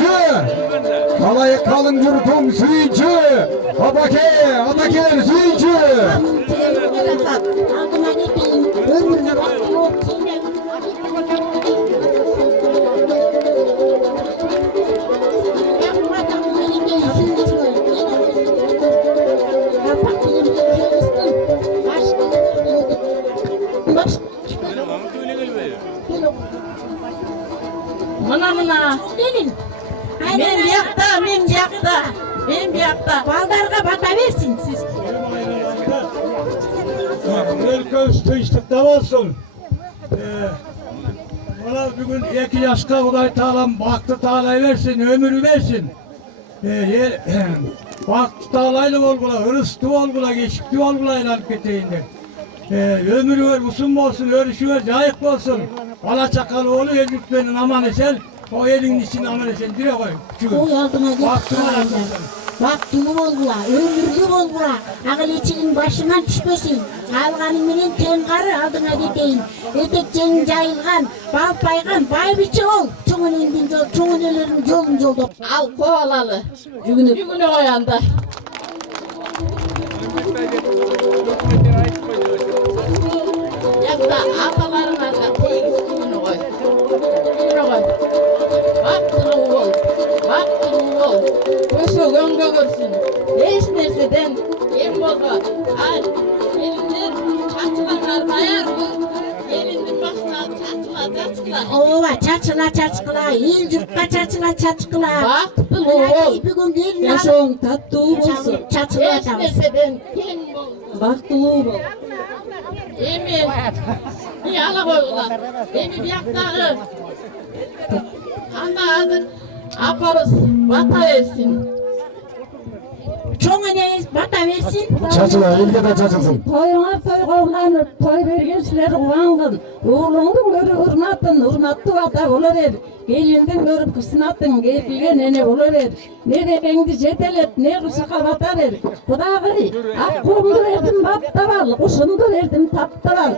suyuncu. Kalay kalın yurtum suyuncu. Atakeler suyuncu. Mına. Gelin. Men bir yakta. Baldarga bata versin siz. Ülke tıyıştıkta olsun. Bana bugün 2 yaşta Kuday Tağlam baktı tağlayı versin, ömrü versin. Baktı tağlaylı olgula, hırıstı olgula, geçikti olgula ilan keteyinde. Ömrü ver, musun olsun, örüşü ver, cayık olsun. Bala çakalı oğlu elbükmenin aman esel, o elin içine aman esel, dire koy. O yardıma git. Baktım Baktım olgula, ömürlü olgula. Ağıl başından düşmesin. Alğanın menen tenqarı aldına keteyim. Etekçenin jayılgan, bal paygan, bay biçi ol. Çoğunelerin jolun joldop. Al kovalalı. Yügünü koyanda. Yakta atalarına da teyiz yügünü koy. Yügünü koy. Baktın ol. Köşe gönge görsün. Hiç nerseden yem oldu. Elinden çaçılar dayar mı? Elinden başına çaçılar. Ova çaçkıla. İl jurtka çaçkıla. Baktın ol. Bugün gelin al. Yaşoğun tatlı olsun. Çaçkıla Hiç nerseden kim oldu? Baktılığı ol. Emin. Bir ala koydular. Emin bir yaktağı. Anda hazır. Aparız. Bata versin. Çoğunelerin bata versin. Çaçılar ilge de çaçılsın. Toyuna toy kovlanıp, toy vergençler uvangın. Oğlunun görü hurmatlı vata olaver. Gelindin görüp kısnatın, gelgen ene olaver. Ne bebeğindi jetelet, ne kısıka vata ver. Kudağırı, akkumdu verdim baptaval, kuşundu verdim taptaval.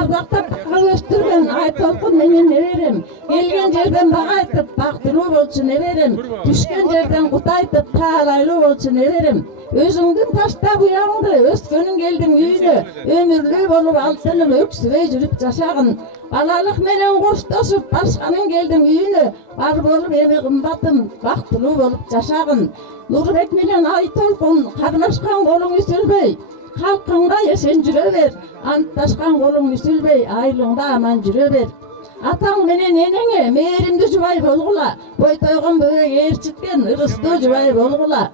Ardakta bakal östürgen, ait olkun menen ne verim. Gelgen yerden bağaytıp, baktılı olsun ne verim. Düşken yerden kutaytıp, tağlaylı olsun ne verim. Özüngün taşta buyandı, öskönün geldin üyünü. Ömürlü bolup altınım öksüve jürüp jaşagın. Balalık menen koştoşup, başkanın geldin üyünü. Bar bolup evi kımbatım, baktılı bolup jaşagın. Nurbek menen ait olkun, karnaşkan kolun üsülbey. Halkında yesen jürever, anttaşkan kolun üsülbey, aylığında aman jürever. Ataң menen enеңе мээримди жубай болгула. Бой тойгон бөбөк ээрчиткен ырыстуу жубай болгула.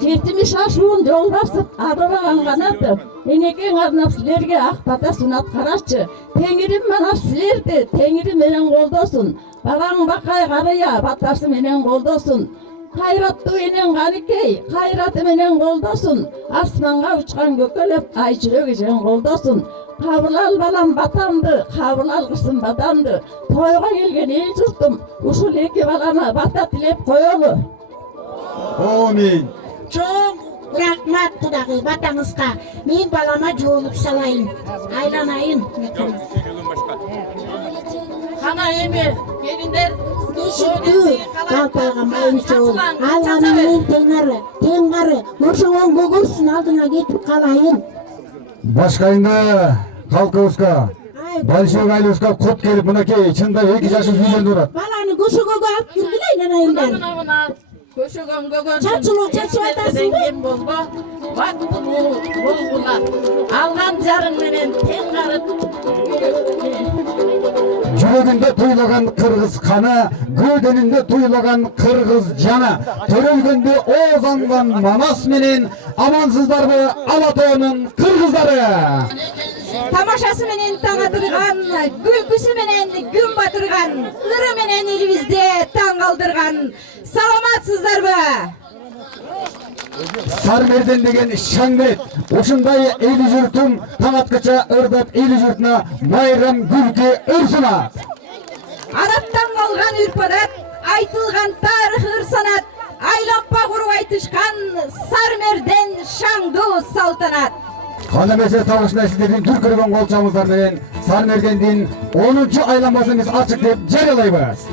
Жетими шашуун жол басып, арыбаган канатып, энекең арнап силерге ак бата сунат карачы. Теңирим манас силерди, теңири менен колдосун. Балаң бакай карыя, батасы менен колдосун. Кайраттуу энең Каникей, кайраты менен колдосун. Асманга учкан көкөлөп, ай жүрөк ижен колдосун. Kabul al balam batandı, kabul al kızım batandı. Toyga gelgen el jurtum, uşul eki balama bata tilep koyolu. Amin. Çok rahmat Kudağı batağızga. Men balama jolup salayın. Aylanayın. Kana emi, gelinler. Eşitli, balpayga mayınçı ol. Alğanın tengarı. Oşoğun gogursun aldına getip kalayın. Başkayında kalkıvızga, Balşık aylısga kut gelip mınaki çında 2 yaşız büyüyen durat. Balani goşogoga at girgileyin anayından. Buna. Köşögön gögön. Çaçılık atasın be. Kim boldu? Baktı bulgular. Algan jarın menen tengarı. Жүрегінде туйлаған қырғыз қаны, гөденінде туйлаған қырғыз жаны, төрелгенде озанған манас менен амансыздарбы Алатауының қырғыздары. Тамашасы менен таң атырган, күлкүсү менен күн батырган, ыры менен элибизде таң калтырган. Саламатсыздарбы? Sarmerden деген шаңбет, ошындай эли жұртым таң аткача ырдап эли жұртына майрам күлкі ырсына. Араттан калган үрпадат, айтылган тарых ырсанат, айлаппа куруп айтышкан Сармерден шаңдуу салтанат. Кана месел табышына сиздердин дүркүрөгөн колчоңуздар менен Сармердендин 10-чу айланмасын биз ачык деп жарыялайбыз.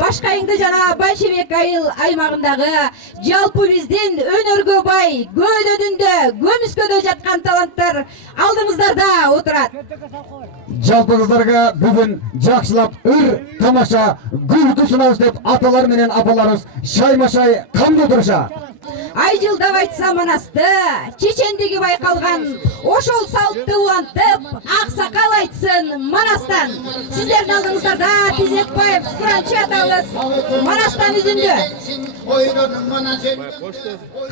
Башкайыңды жана Большевик айыл аймагындагы жалпы биздин өнөргө бай көйлөдүндө көмүскөдө жаткан таланттар алдыңыздарда отурат. Жалпы кыздарга бүгүн жакшылап ыр тамаша күлкү сунабыз деп аталар менен апаларыбыз шайма-шай камдуу турушат. Айжылдап айтса манасты, чечендиги байкалган, ошол салтты улантып, аксакал айтсын Манастан. Сиздердин алдыңыздарда Тизекбаев Суранчы атабыз Манастан үзүндү.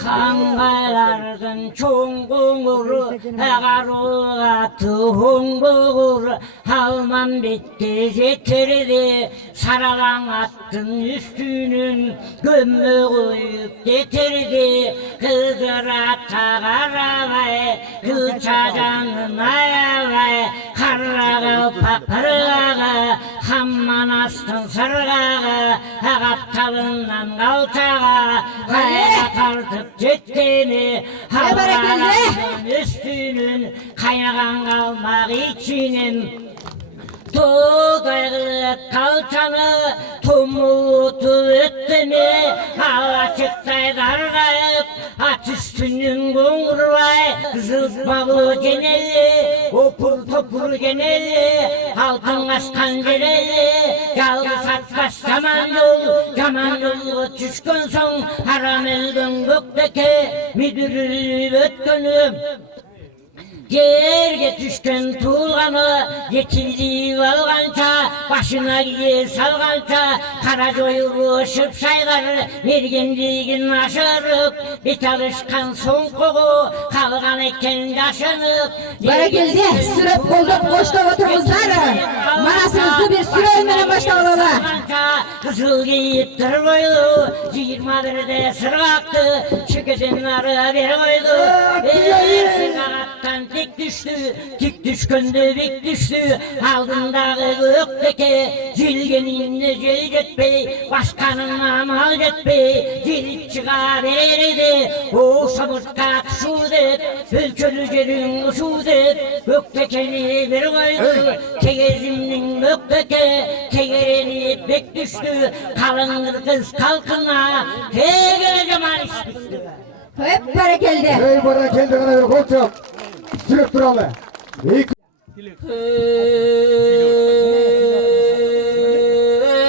Каңгайлардын чоң коңуру, агаруга туң бугур, Алмамбетке жетерди, саралаң аттын үстүнүн көмө коюп кетерди, кыдыра тагарабай, кылча жанын аябай, кара калпак кыргага, Хамманастын сыргага, агаттабынан калчага, кайра тартып жеткени, Алмамбеттин үстүнүн кайнаган калмак ичинен. Тоғдай қылып қалчаны тұмылтып өттеме, алашықтай дарғайып, ат үстінен қоңырбай, зылпалы женелі, опыр-топыр кенелі, алтын асқан жерелі, жалғыз атпас жаман жолға түшкен соң, арам елдің көктеке, мүдіріліп өткенім. Жерге түшкен туылғаны, жетілдейіп алғанша, башына кие салғанша, қара жойылы ұшып шайғар, мергендігін ашырып, бет алышқан соң қоғы, қалған екен жашынып. Баракелде, сүрөп болдық қоштап отырыңыздар. Манасыңызды бір сүрөйменен башталалы. Қызыл кейіп тұр қойды, 21-де сырғақты, шекеден ары бер қойды. Сырғаттан тек түшкенде бек түшті, алдындағы көктеке, желгеніне жел жетпей, басқанына мал жетпей, желіп шыға береді, о шамыртқа тұшу деп, өлкелі жерің ұшу деп, көктекені бір қойды, тегезімнің көктеке, тегерені бек түшті, қалың қыз қалқына, тегелі жаман іш түсті. Hep barakelde. Ey barakelde gana bir kolçak. Sürüp duralı.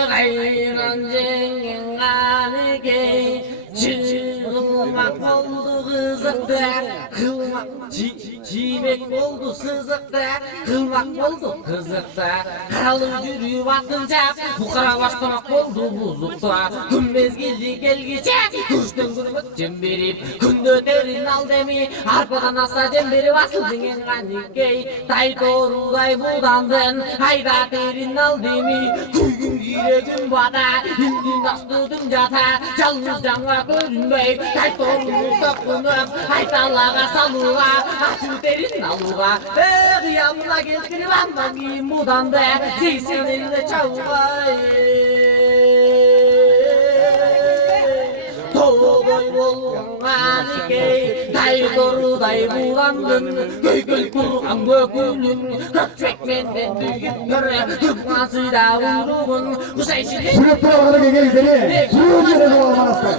Kayran zengin kanıge, çığılmak oldu kızıkta, kılmak çiğmek oldu sızıkta, kılmak oldu kızıkta, kalın yürüyüp atınca, bu kara başlamak oldu buzlukta, gümbez geldi gelgice, kuştan kırmık cemberip, kundu derin al demi, arpadan asa cemberip asıldın en kanıge, tay doğruday budandın, hayda derin al demi, kuygün giregin bada, indin astıdın jata, жалғыз жаңа көрінбей, tay doğruyu dokunup, haydallağa salığa, Açıterin aluğa, kıyamına geldirip andan giyim budandı, zeysininde çavgay. Toğdoy bolğan ikey, tay doğruday bulandın, köykül kurgan gökünün, kökçekmenden büyük göre, tıkmasıyla uğruğun, kusayşirin. Sürüp duralı gel seni. Sürüp duralı Manastır.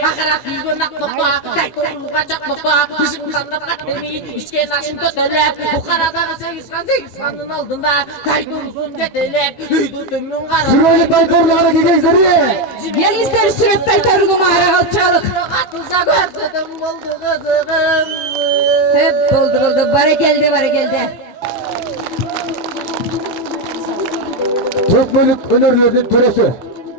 Akırat yürün aklıkta, kaytorluğa çaklıkta, bizim sandık katmemi, içken aşın kötülep, bu karadan sekiz kanın aldığında, kaytorlusun getelep, üydü tümün karın. Sürüp duralı gel seni. Gelizler sürüp kaytarını mağara alçalık. Atılsa görsüdüm oldu kızığım. Hep buldu. Barakelde. Türk bölük önörlörünün töresi.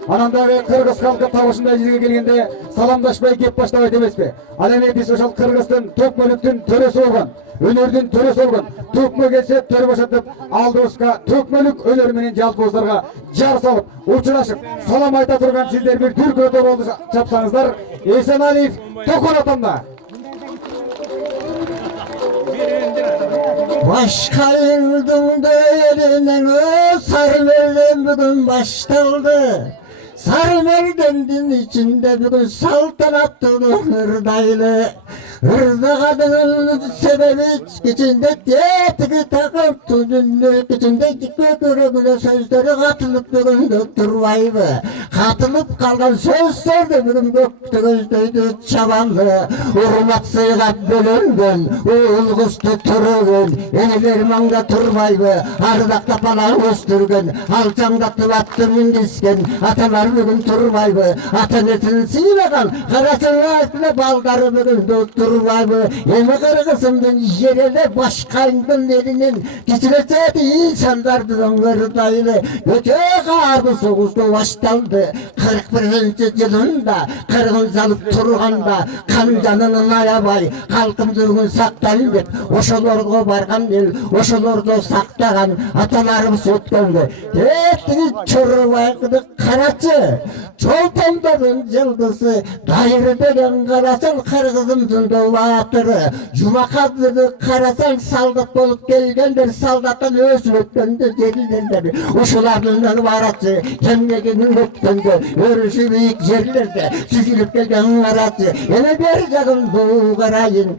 Ananдағы Кыргыз халқы табышында жерге келгенде саламдашпай кеп баштабайт эмеспи. Ал эми биз ошол Кыргыздын Төк бөлүктүн төрөсү болгон, өнөрдүн төрөсү болгон Төкмө келсе төр бошотуп, алдыбызга Төк бөлүк өнөр менен жалпыбыздарга жар салып, учурашып, салам айта турган сиздер бир түркө тоболду чапсаңыздар, Эсеналиев Токон атамда. Başka yurdun değerinin Sarımer'den bugün başladı. Sarımer'denin içinde bugün saltanattın hırdaylı. ырдағанның себебі кичинде тетігі тақып түнүнө кичинде көкірегіне сөздері қатылып бүгінді тұрбайбы. Қатылып қалған сөздерді бүгін көкті көздейді чабалы. Урмат сыйға бөлінген, уыл құсты түріген, енелер маңда тұрбайбы. Ардақта палаң өстірген, алчаңдатып атты мінгескен, аталар бүгін тұрбайбы. Атанетін сыйлаған, қарасың айтылы балдары бүгін тұрбайбы. Емі қырғысымдың жерелі башқайындың елінен кичілеседі инсандарды оңғырдайлы. Өте қарды соғысты башталды. 41-ші жылында қырғын салып тұрғанда қан жанының аябай халқымдығын сақтайын деп ошолорго барған ел, ошолорды сақтаған аталарымыз өткенді. Тетігі Чорбайқыды қарачы, Чолпондардың жылдысы, дайыры деген қарасаң қырғызымдың батыры. Жұмақадыды қарасаң салдат болып келгендер, салдаттан өсіп өткенді жерлерлер. Ошолардың барачы, кемнегенің өткенді, өріші бейік жерлерде, сүзіліп келген қарачы. Ене бер жағын бұл қарайын,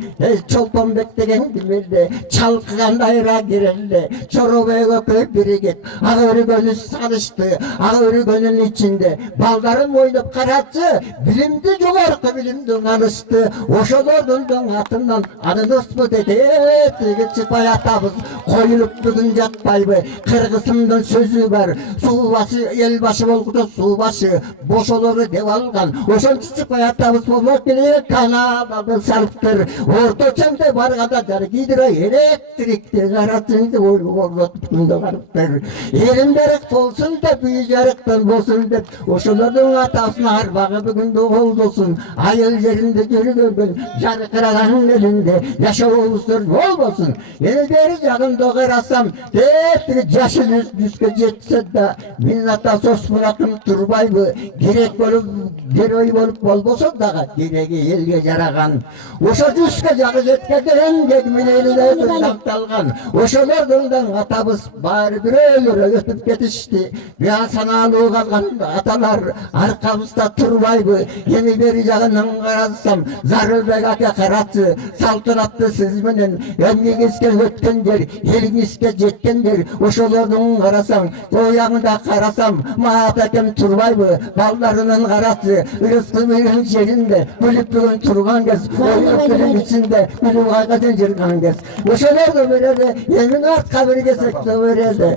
Чолпонбек деген кімелді, чалқыған дайра керелді. Чорбайға көп бірігет, ақ өрігені салышты, ақ өрігенің içinde. Балдарым ойнап қарачы, білімді жоғарғы білімді алышты. Ошолордың атынан адыныспы дедетігі çıpay атабыз, қойылып бүгін жатпайбы. Қырғысымдың сөзі бар, субашы, елбашы болғыда субашы, бошолоры деп алған. Ошон çıpay атабыз болмақ келе, Канадады салыптыр. Орточамда барғада жар гидро электрикті қарачыңды ойлы болғытында қарыптыр. Елімдерік болсын деп, үй жарықтан болсын деп, ошолордың атасына арбағы бүгінді олдосын. Айыл жерінде жүргенген, жарқыраған елінде, жашауымыздар бол болсын. Ені бері жағында қарасам, тетігі жашы жүзге жетсе да, мен атасы Осмонакым Турбайбы, керек болып, герой болып болбосын дағы, керегі елге жараған. Ошо жүзге жағы жеткеден, еңбегіменеліне тақталған. Ошолордың атабыз бары біреулері өтіп кетішті. Бия саналу қалған аталар арқамызда тұрбайбы. Ені бері жағынан қарасам, Зарылбек аке қаратсы, салтанатты сізменен, әмегескен өткендер, еліңеске жеткендер. Ошолордың қарасам, ояғында қарасам, Маат әкем тұрбайбы. Балдарының қарасы, ұрысқы менің жерінде, бүліп бүгін тұрған кез, ойып бүгін ішінде, бүліп қайғадан жүрген кез. Ошолорды береді, емін артқа бір кесекті береді.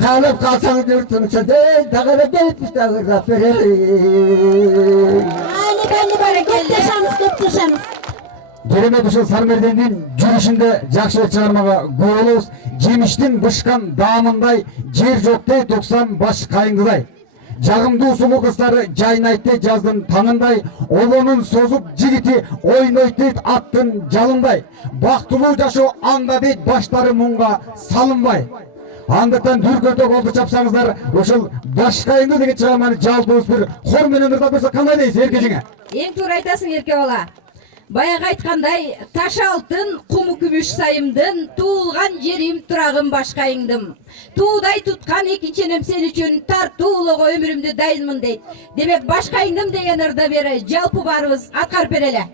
Қалып қалсаң жүртім сәді, дағыра келіп тағырдап береді. Керемет ушул Сармердендин жүрүшүндө жакшы чыгармага күбө болобуз. Жемиштин бышкан даамындай, жер жоктей 90 баш кайыңгыдай. Жагымдуу сулуу кыздары жайнайтты жаздын таңындай, олонун созуп жигити ойнойт дейт аттын жалындай. Бактылуу жашоо анда дейт баштары муңга салынбай. Андыктан дүркөтө колду чапсаңыздар, ошол баш кайыңды деген чыгарманы жалпыбыз бир хор менен ырдап берсе кандай дейсиз Эркежиңе? Эң туура айтасың Эрке бала. Баягы айткандай, таш алтын, куму күмүш сайымдын, туулган жерим турагым башкайыңдым. Туудай туткан эки ченем сен үчүн тартуулоого өмүрүмдү дайынмын дейт. Демек башкайыңдым деген ырда бери жалпы барыбыз аткарып берели.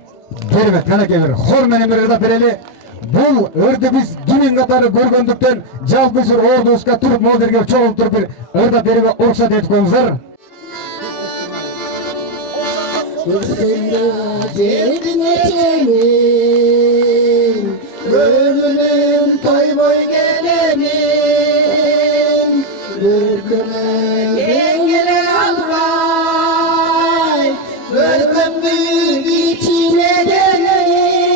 Керемет, канакей бир хор менен бир ырдап берели. Бул өрдү биз кимин катары көргөндүктөн жалпы бир ордубузга туруп молдерге чогулуп туруп бир ырдап берүүгө уруксат этип коюңуздар. Жердine çenin, ölümün toyboy gelenin, ürkünün engele almay, ürkün büyük içine gelin,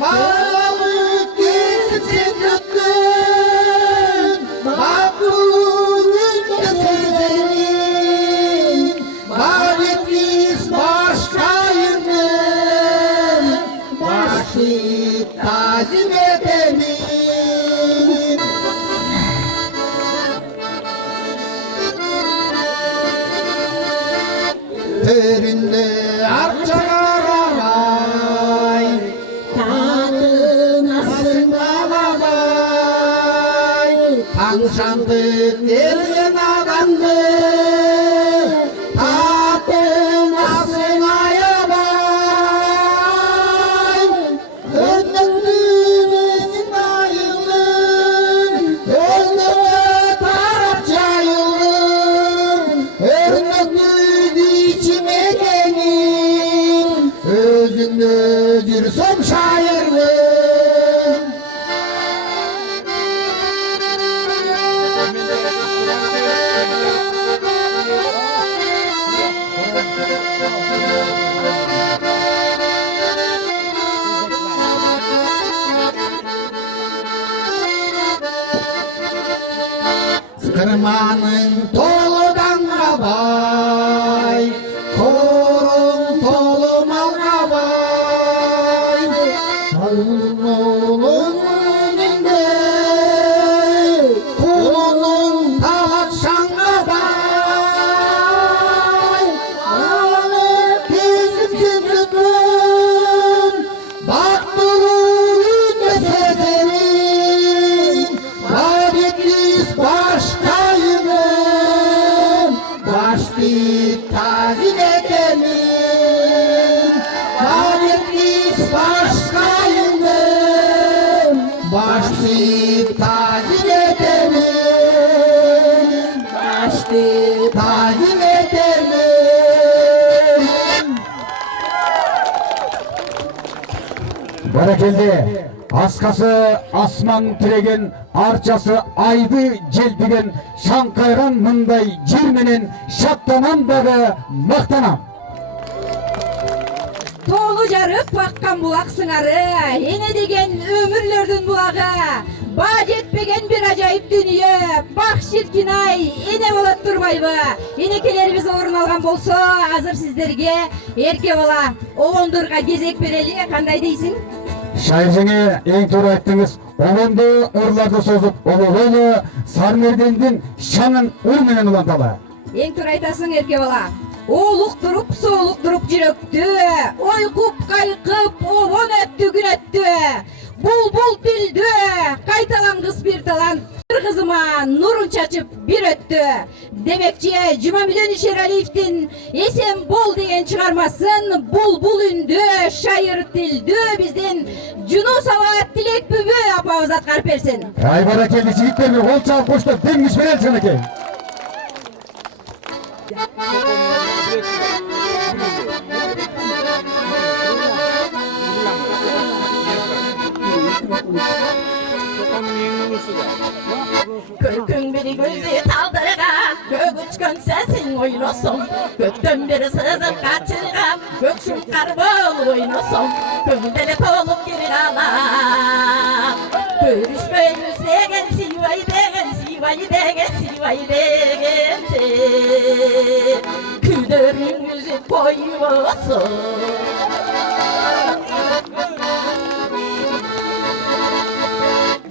bağlık gülsün tutkun, baklığın sözlerin, bağlık biz başkayının, başı tazim edelim. Töründe arçaramay, tadın asında babay, tanışandık derken adamdı, tadın asına yabay. Kırmanın toludan kabay, korun tolu malga bay. Salmonun önünde, kulunun talat şanga bay. Alıp bizim kübrütün, baktılın ünlü sezenin. Vadetliyiz başkayının, başlayıp tazim edelim. Vadetliyiz başkayının, başlayıp tazim edelim. Başlayıp tazim edelim. Barakeldi. Askası asman tiregen, arçası aydı jelpigen, şankayran mınday jirmenen, şattanan dağı maqtanam. Toğlu jarıp bakkan bulak sыңары, ene деген ömürlördün bulağı. Bac etpegen bir acayip dünya, bak şirkin ay, ene bolat durmayбы. Enекеlerimiz orun algan bolsa, azır sizlerge erke bola, oğondurga gezek bereli, kanday дейсиң? Şairjеңе ең тура айттыңыз. Оғонды ырларды созып, олы Сармердендин шаңын ыр менен уланталы. Ең тура айтасың ерке бала. Олук туруп, соолук туруп жүрөктү. Ойкуп, кайкып, обон өттү, күн өттү. Бул билдү, кайталан кыз бир талант. Bir kızıma nurun çaçıp bir öttü. Demekçi Cumamilyon İşeraliev'tin Esen bol degen çıkarmasın. Bul ündü, şair tildi. Bizden Cunu Savat Dilek Bübü apağız atkar persin. Ay barakeldi çivitlerimi ol çağ koştu. Demmiş veren çanake. Kökün biri gözü taldırgan, gök uçkun sensin oynosun. Gökten biri sızıp kaçırgan, gökşün karbol oynosun. Köndele olup geri kalan. Görüşmeyiz degen, sivay degen, sivay degen, sivay degen sen. Küdörün yüzü koyuyorsun.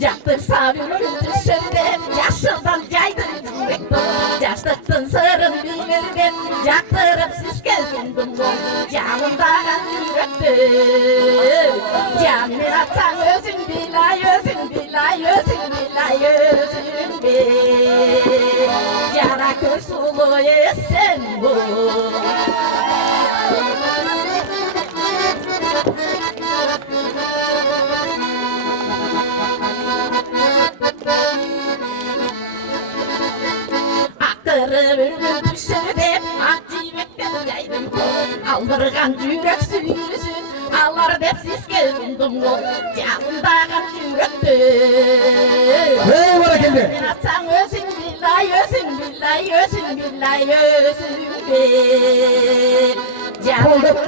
Jaktırsa yürüdü sövdüm, yaşıldan caydım yürektim. Yaşlıktın sırrın bilirdim, jaktırıp süsken sundum. Canımdağın yürektim. Canımı atsan özün bilay, özün bilay, özün bilay, özün bilay. Yara kör sulu esen bu. Aktırıp düşürdüm, akcibekten yaydım. Aldırgan yürek sürüsün, allar dep siske sundum. Canımdağın yürekti. Hey barakeldi. Atsan özün billahi, özün billahi, özün billahi, özün billahi.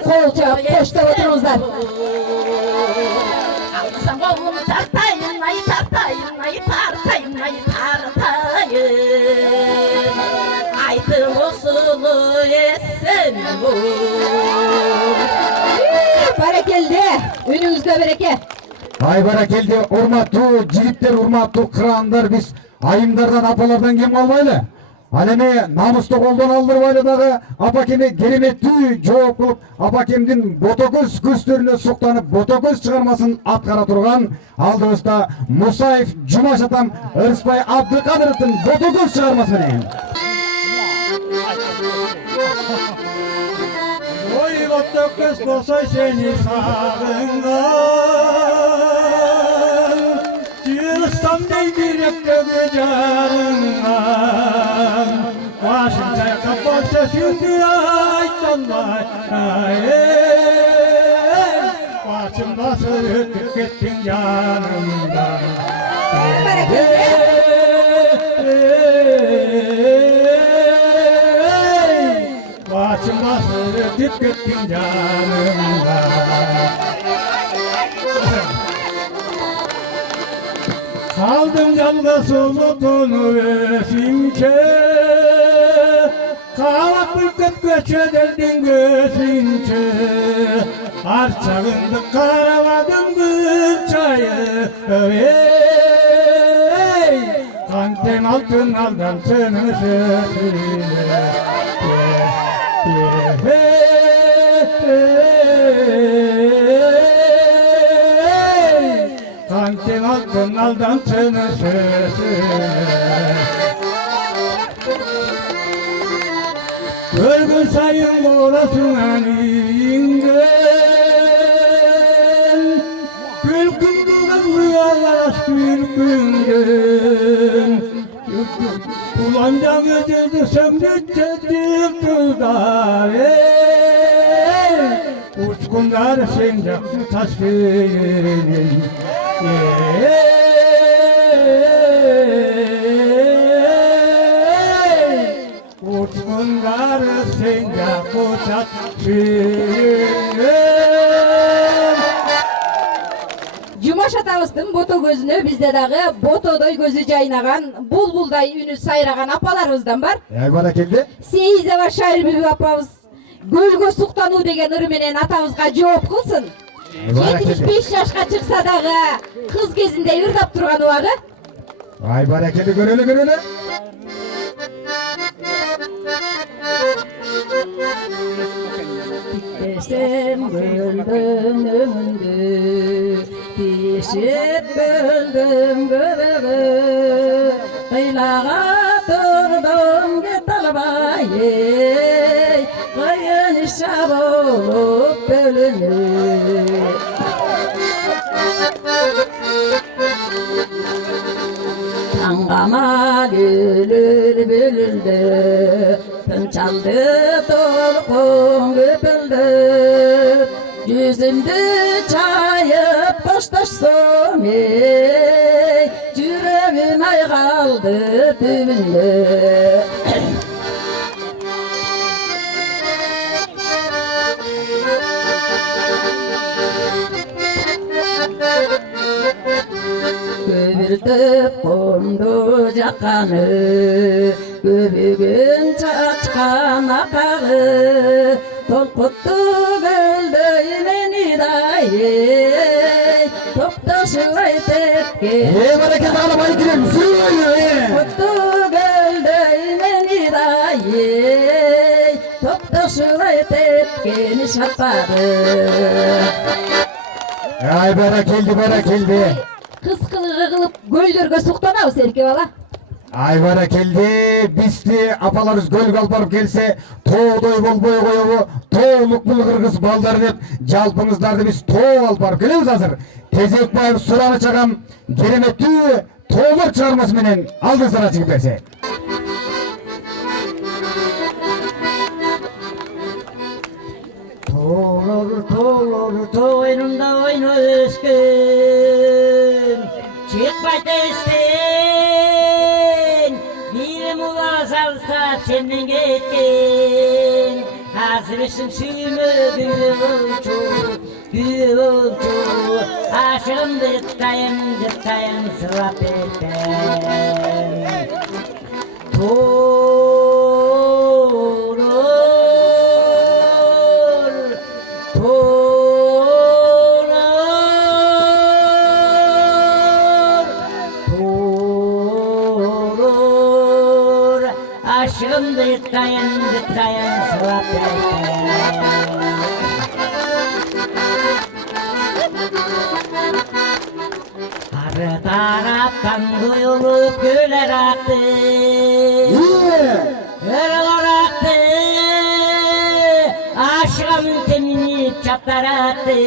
Kol çap, koşta oturunuzlar. Alsam kolumu tartayın, ay tartayın, ay tartayın, ay tartayın. Aydın usulu esen bu. Berekelde, önünüzde bereke. Ay barakeldi. Urmattуу жигиттер, урматтуу кыраандар, биз айымдардан, апалардан кем калбайлы. Ал эми намусту колдон алдырбайлы дагы апакеме кереметтүү жооп кылып, апакемдин ботокөз көздөрүнө суктанып, ботокөз чыгармасын аткара турган алдыбызда Мусаев Жумаш атам Ырысбай Абдыкадыровдун ботокөз чыгармасы менен. Oy ботокөз болсой сени сагынган, жылыстан дейди жүрөктөгү жарыңан. Башын чайкап болсо сүрдү айтанбай, башым басып өтүп кеттиң жанымдан. Башым басып өтүп кеттиң жанымдан. Kaldım yalnız ulutunup esince, Kavak bürküp göçedeldin gözünce, Arçağındı karavadım gülçayı, ey, Kanten altın aldan tını sözüyle, Kanten altın aldan tını sözüyle. Gölgün sayın olasın aniyingen, Gülkündüğün rüyalar gülkünden, Ulanca gözüldü söndükçe yıkılda, Uçkunlar sencaktı tasvirinin, Uçkunlar sencaktı tasvirinin. Жумаш атабыздын бото көзүнө бизде дагы ботодой көзү жайнаган, булбулдай үнү сайраган апаларыбыздан бар. Бара келди. Сейизова Шайырбиби апабыз гөлгө суктануу деген ыры менен атабызга жооп кылсын. 75 жашка чыкса дагы кыз кезинде ырдап турган убагы. Бара келди, көрөлү. Sen gölden önünde, Dişit gölden göbeğe, Kıylağa durdum git albayı, Kayın işab olup bölünür. Tangama gülür bülüldü, Tın çaldı dolkun güpüldü, Yüzümdü çayıp boştaşsam ey, Yüreğim ay kaldı dübünlü. Göbürdüp kondu jakanı, Göbügün çaçkan akağı, Tolkuttu göldöymeni dayı, Toptaşı ay tekke, Bereket ağlamayı girelim. Tolkuttu göldöymeni dayı, Toptaşı ay tekkeni şatladı. Bara keldi. Кыз кылыгы кылып гөлдөргө суктанабыз эрке бала. Bara keldi. Bizdi apalarız gölge alып барып келсе, тоодой болбой коебу, тоолук бул кыргыз балдар деп жалпыңыздарды биз тоо алып барып келебиз азыр. Тезекбаев сураны чагам кереметтүү тоолор чыгармасы менен алдыңыздарга чыгып берсе. Toğlur toynunda oyna ösken, Çıkma testen, Bir mula salsa senden getken, Hazırsın sümü gülçu, Aşığım dıktayım sılap etten. Aşığım dıktayım sılap etten. Arı taraftan duyulup güler aktı, Örer aktı, Aşığım teminip çaplar attı,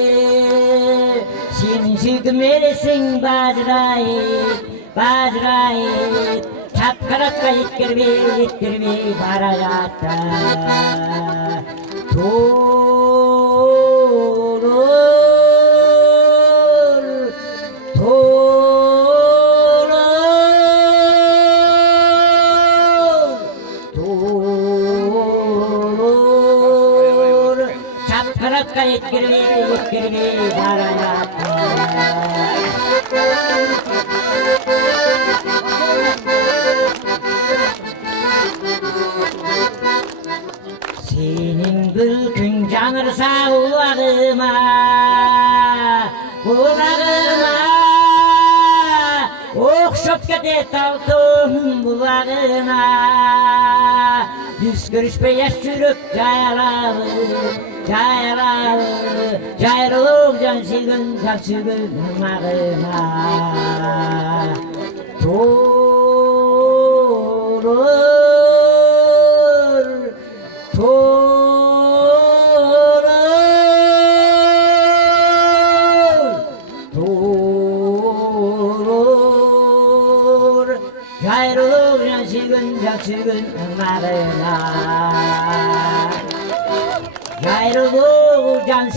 Sen sügmelisin bacırayıp, Çapkarakka yettirmey barayatta. Çapkarakka yettirmey barayatta. adet altın bulağına Düz görüşpe yaş çürük cayaralı Cayaralı Cayrılık can silgin can silgin hırmağına Torur Torur Torur Gayrılık can silgin hırmağına Gayrılık can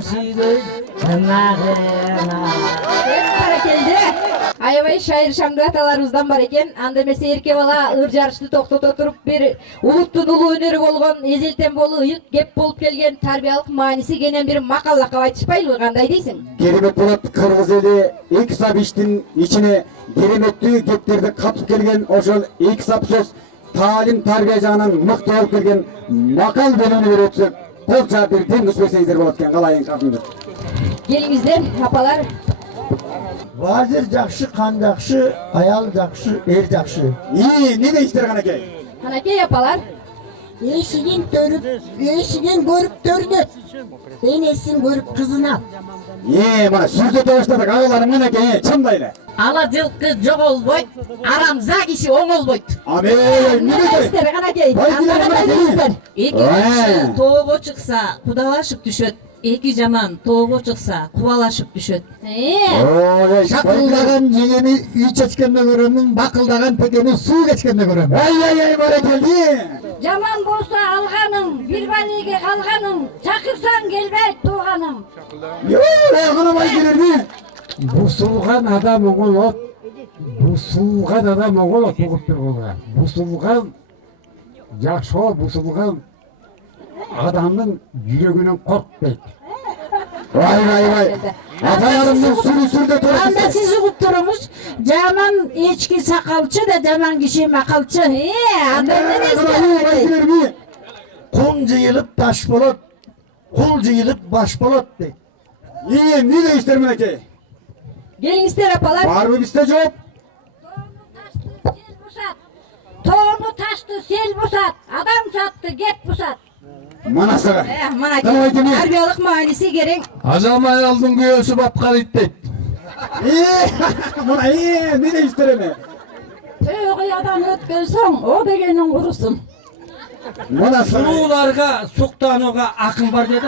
silgin hırmağına Barakeldi. Аябай шайыр шаңғы аталарыбыздан бар екен. Анда эмесе эрке бала ыр жарышты токтото туруп бир улуттун улуу өнөрү болгон эзелтен болу ыйык кеп болуп келген тарбиялык мааниси кенен бир макал лакап айтышпайлыбы, кандай дейсиң? Керемет болот кыргыз эли эки сап иштин ичине кереметтүү кептерди катып келген ошол эки сап сөз таалим тарбия жагынан мыкты болуп келген макал бөлүмүнө берип өтсөк колча бир теңдеш берсеңиздер болот экен. Калайын катымды. Келиңиздер апалар. Вазир жакшы, кан жакшы, аял жакшы, эр жакшы. Не дейсиздер канакей? Канакей апалар. Эшигин көрүп төрдөт. Энесин көрүп кызын ал. Мына сүрдөтө баштадык агаларым канакей, чындай эле. Ала жылкы жоголбойт, арамза киши оңолбойт. Эмне Дейсиздер канакей. Анда дейсиздер. Эки жакшы тоого чыкса, кудалашып түшөт. Эки жаман тоого чыкса, кубалашып түшөт. Шакылдаган жеңени үй чечкенде көрөмүн, бакылдаган пекени суу кечкенде көрөмүн. Ай, баракелди. Жаман болса алганым, бир балиге калганым, чакырсаң келбейт тууганым. Канабай келерди. Бусулган адам оңолот. Бусулган адам оңолот угуптургула. Бусулган жакшы, бусулган адамдын жүрөгүнөн коркпойт. Vay. Atalarımın sürüsürde Анда turası. сиз угуп туруңуз. Жаман эчки сакалчы да жаман киши макалчы. Анда эмне дейсиздер? Кум жыйылып таш болот, кул жыйылып баш болот дейт. Ne değiştir Meleke? Келиңиздер апалар. Var mı bizde cevap? Тоonu ташты сел бусат, адам сатты кеп бусат. Manasıga. Мына Давай, Демир. тарбиялык мааниси керең. Ажалмай алдың күйөөсү бапкар иттейт. Buna ne değiştireme? Төө кыядан өткөн соң, о дегенин курусун. Manasıga. Сууларга суктанууга акын бар деди.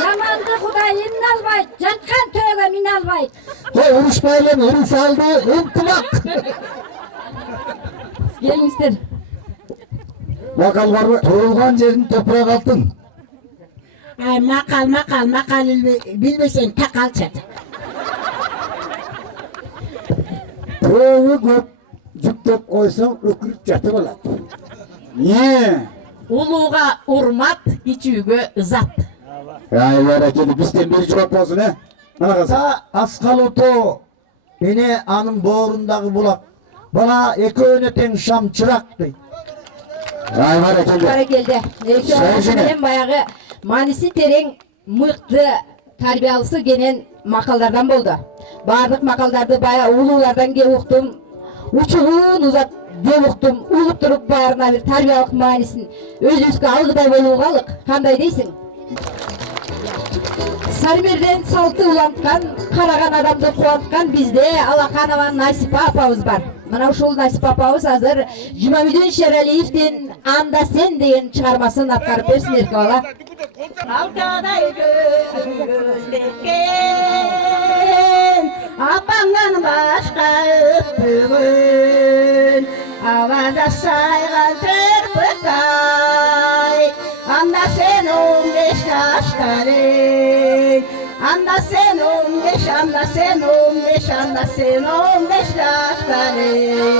Жаманды Кудай эмне албайт, жаткан төөгө мине албайт. Урушпайлы, ыры салды, ынтымак. Келиңиздер. Bakal var mı? Турулган жерин топурак алтын. Ай, макал билбесең такалчы. Toğu köp жүктеп koysan ökürüp jatı bolat. Улууга урмат, кичүүгө ызат. Ay barakeli bizden bir cevap olsun he. Mana kalsın. Аскалото, эне анын боорундагы булак. Бана экөөнө тең шам чырак дейт. Ay barakeli. Баракелде. Эрке Шайшыны. менен баягы мааниси терең, мыкты, тарбиялысы кенен макалдардан болду. Бардык макалдарды бая улуулардан кеп уктум. Учугун узат деп уктум. Улуп туруп баарына бир тарбиялык маанисин өзүбүзгө алгыдай болууга алык. Кандай дейсиң? Сармерден салты уланткан, караган адамды кубанткан бизде Алаканова Насипа апабыз бар. Мына ушул Насипа апабыз азыр Жумамидин Шералиевдин Анда сен деген чыгармасын аткарып берсин эрке бала. Алкадай көздеткен апаңнан башка өппөгөн абада сайган төрпөкай анда сен 15 жаштарың анда сен 15 анда сен 15 анда сен 15 жаштарың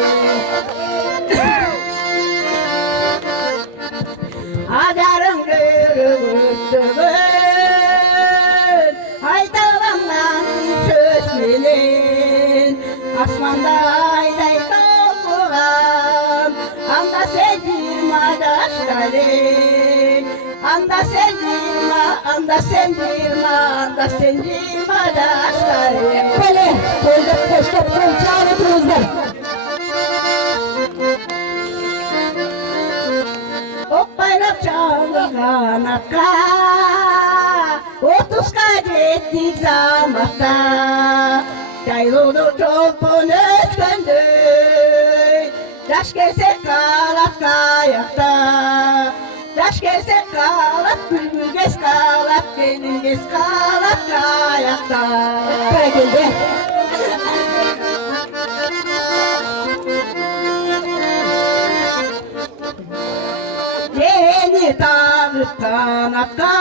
Adarın görüntügün Aytalandan çözmelin Asmanda ayday topuğam Anda sen 20 yaşların Anda sen 20 anda sen cima daşlarım. Böyle koyduk koştuk kolçağı oturuzlar. Bayrak çaldı kanatka, 30'ga jettik zamakta. Yaylılı çolpun ötkündü, yaş gelse kalak kayakta. Yaş gelse kalak, bülbül gez kalak, gelin gez kalak kayakta. Para geldi. Yeni tağıt kanatta,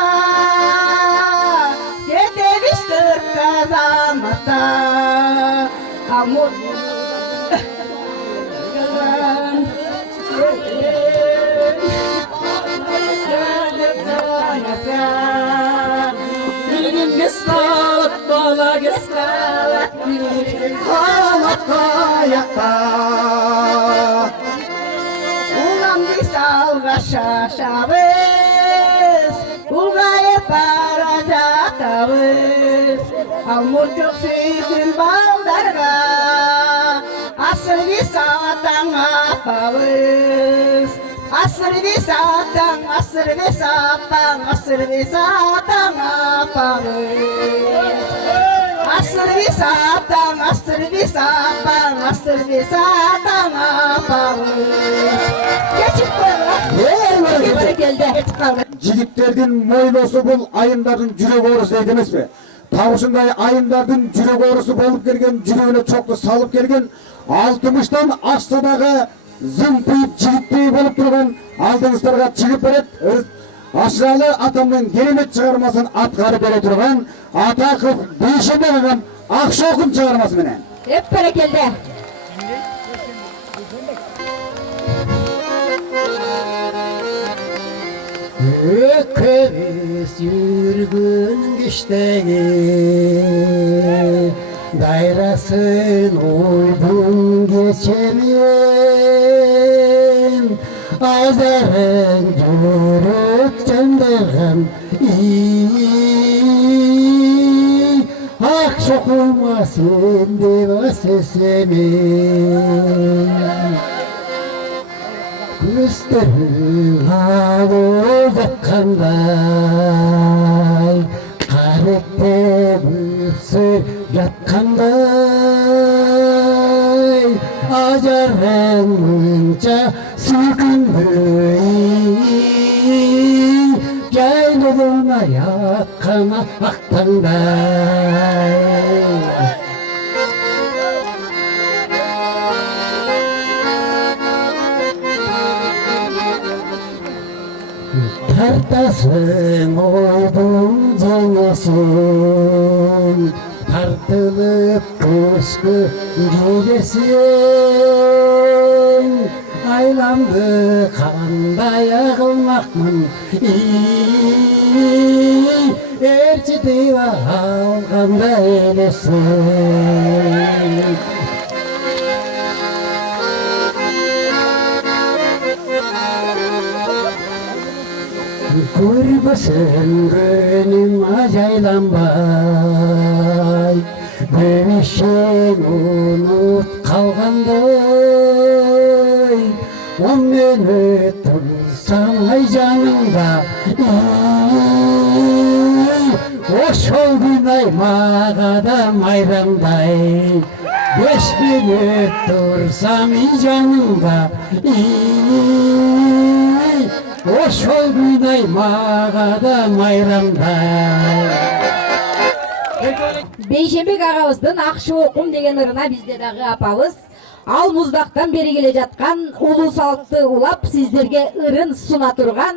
yeteriz 40'a zamakta. Amut Geskalat bala geskalat, kalat kayakta. Ulan biz alga şaşarız, ulgaya paracaklarız. Amur çok sütün baldarga, asır bir satan apalız. Asır bir satan, asır bir satan, asır bir satan apalız. Asır bir satan, asır bir satan, asır bir satan apalız. Geçip koyalım. Geldi. Жигиттердин мойлосу бул айымдардын жүрөк оорусу дейт эмеспи? Так ушундай айымдардын жүрөк оорусу болуп келген, жүрөгүнө чокту салып келген, 60тан ашса дагы зымпыйып жигитпей болуп турган алдыңыздарга чыгып берет. Ашыралы атамдын керемет чыгармасын аткарып бере турган Атаков Бейшембек агам Акшокун чыгармасы менен. Hep para geldi. Öküz yürgün güçteni, dairasın uydun geçemeyen, azarın yürük cendağın iyi, ak şokulmasın deva sesemin. Gösterin ağır yakkanday, karekte büyüksü yakkanday, acarın mınca sıkındı, yaylılığına yakkana aktanday. Tartasın oydun cennesin, tartılıp kuşku gidersin. Aylandı kanday ağılmakmın iyi, erçi diva alganda eylesin. Kurbasın gönlüm acaylanbay, Gönüşen unut kalganday. 10 minut dursam ay canımda, hoş oldun ay mağada mayramday. 5 minut dursam ay canımda, hoş oldun ay mağada mayramda. Бейшембек агабыздын Акшы окум деген ырына бизде дагы апабыз ал муздактан бери келе жаткан улуу салыкты улап сиздерге ырын суна турган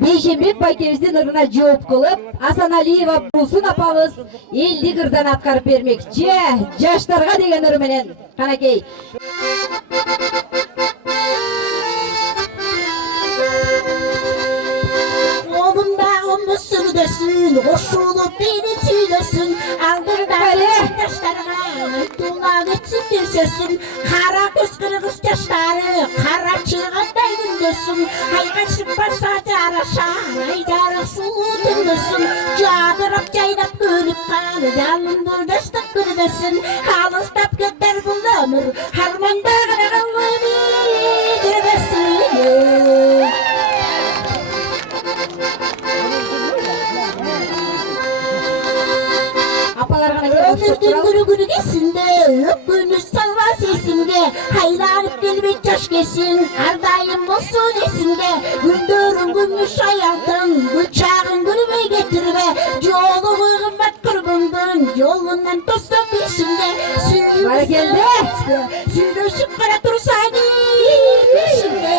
Бейшембек байкебиздин ырына жооп кылып Асаналиева Булсун апабыз элдик ырдан аткарып бермекчи жаштарга деген ыры менен. Канакей. Omuz sürdürsün, koşulup beni tüylürsün. Aldırdan taşlarına, tuğla өтсін десесін, қара көз қырғыз жаштары, қара чығандай күндесін, айға шықпаса жараша, ай жарасыл түндесін, жадырап жайнап көліп қалы, жалынды жастық күрдесін, алыстап кетер бұл өмір, армандағына қалып жүрбесін. Ömürdün gürü kesinde, öpkünüz salvas esinde, hayranıp gelmek taş kesin, ardayım olsun esinde, gündürün gümüş hayatın, bıçağın gülüme getirme, yolu kımmet kırbındın, yolundan dostum peşinde, sürüşüp kara tursani peşinde.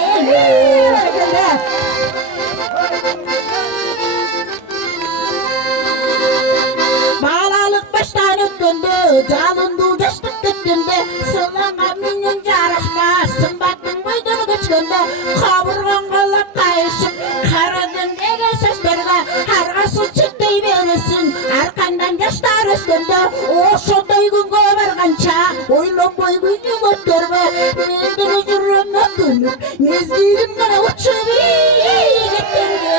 Bağlalık baştan ötkende, жалынды жаштық кеткенде, сылаңа менен жарашпас, сымбаттың бойданы көчкенде, қабырған қалап қайышып, қарадың деген сөздерге, арға су чектей бересін, арқандан жаштар өскенде, ошондой күнге барғанша, ойлонбой күнің өткөрбө, менден жүрөм өкүнүп, мезгилим гана учуп кеткенде.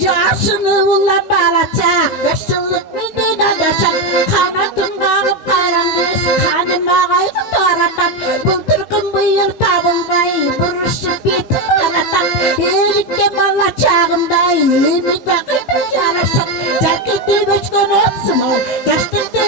Yaşını ulan balacak, yaşlılık mendin adaşak, kanatın bağıp karanlıs, kanım ağaydı taratak, bulturkun bıyır tabılbay, buruşup yetim aratak, erikte malla çağımday, ümit bakıp yaraşak, jarketi göçkön otsum ol, yaşlıkta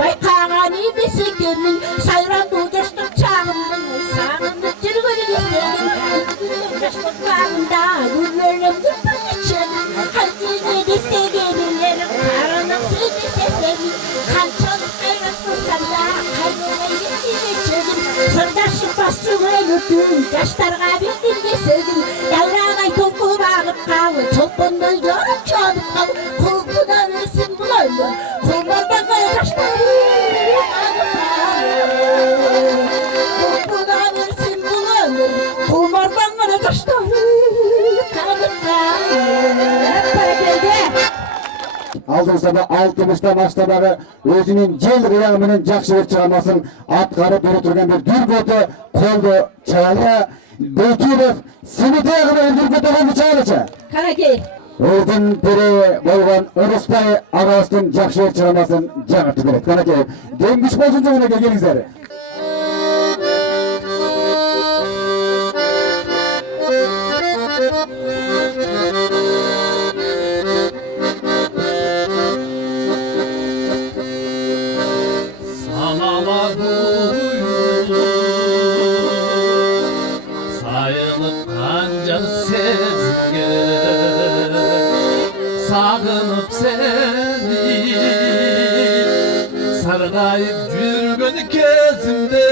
байқаған емес екенмін, сайранды жаштық шағымның, сағынып жүргені кесемін, жаштық бағында гүлөлімді бүкішемін, қайтене дестегенілер, қарының сөзі сесемін, қаншалық қайрат болсам да, қайнолай естемешегім, сырдашып басшы өтін, жаштарға беттерге сөгім, яурағай толқы бағып қалы, толқындай жарып жанып қал, құлқына өсін бұлаймын, құлмардан жаштары алдыңызда алтымышта маштабағы өзінің жел қиямының жақсы өрт шығармасын атқарып бере тұрған бір дүргөті қолды чалы Бекиров Симитеғыны дүргөті қолды чалычы. Қаракей. Өрдің бірі болған Ұрыспай ағастың жақсы өрт шығармасын жаңыртып береді. Қаракей, денгіш болсын жоғына келгеніңіздер. Sağınıp seni sargayıp жүргөн кезимде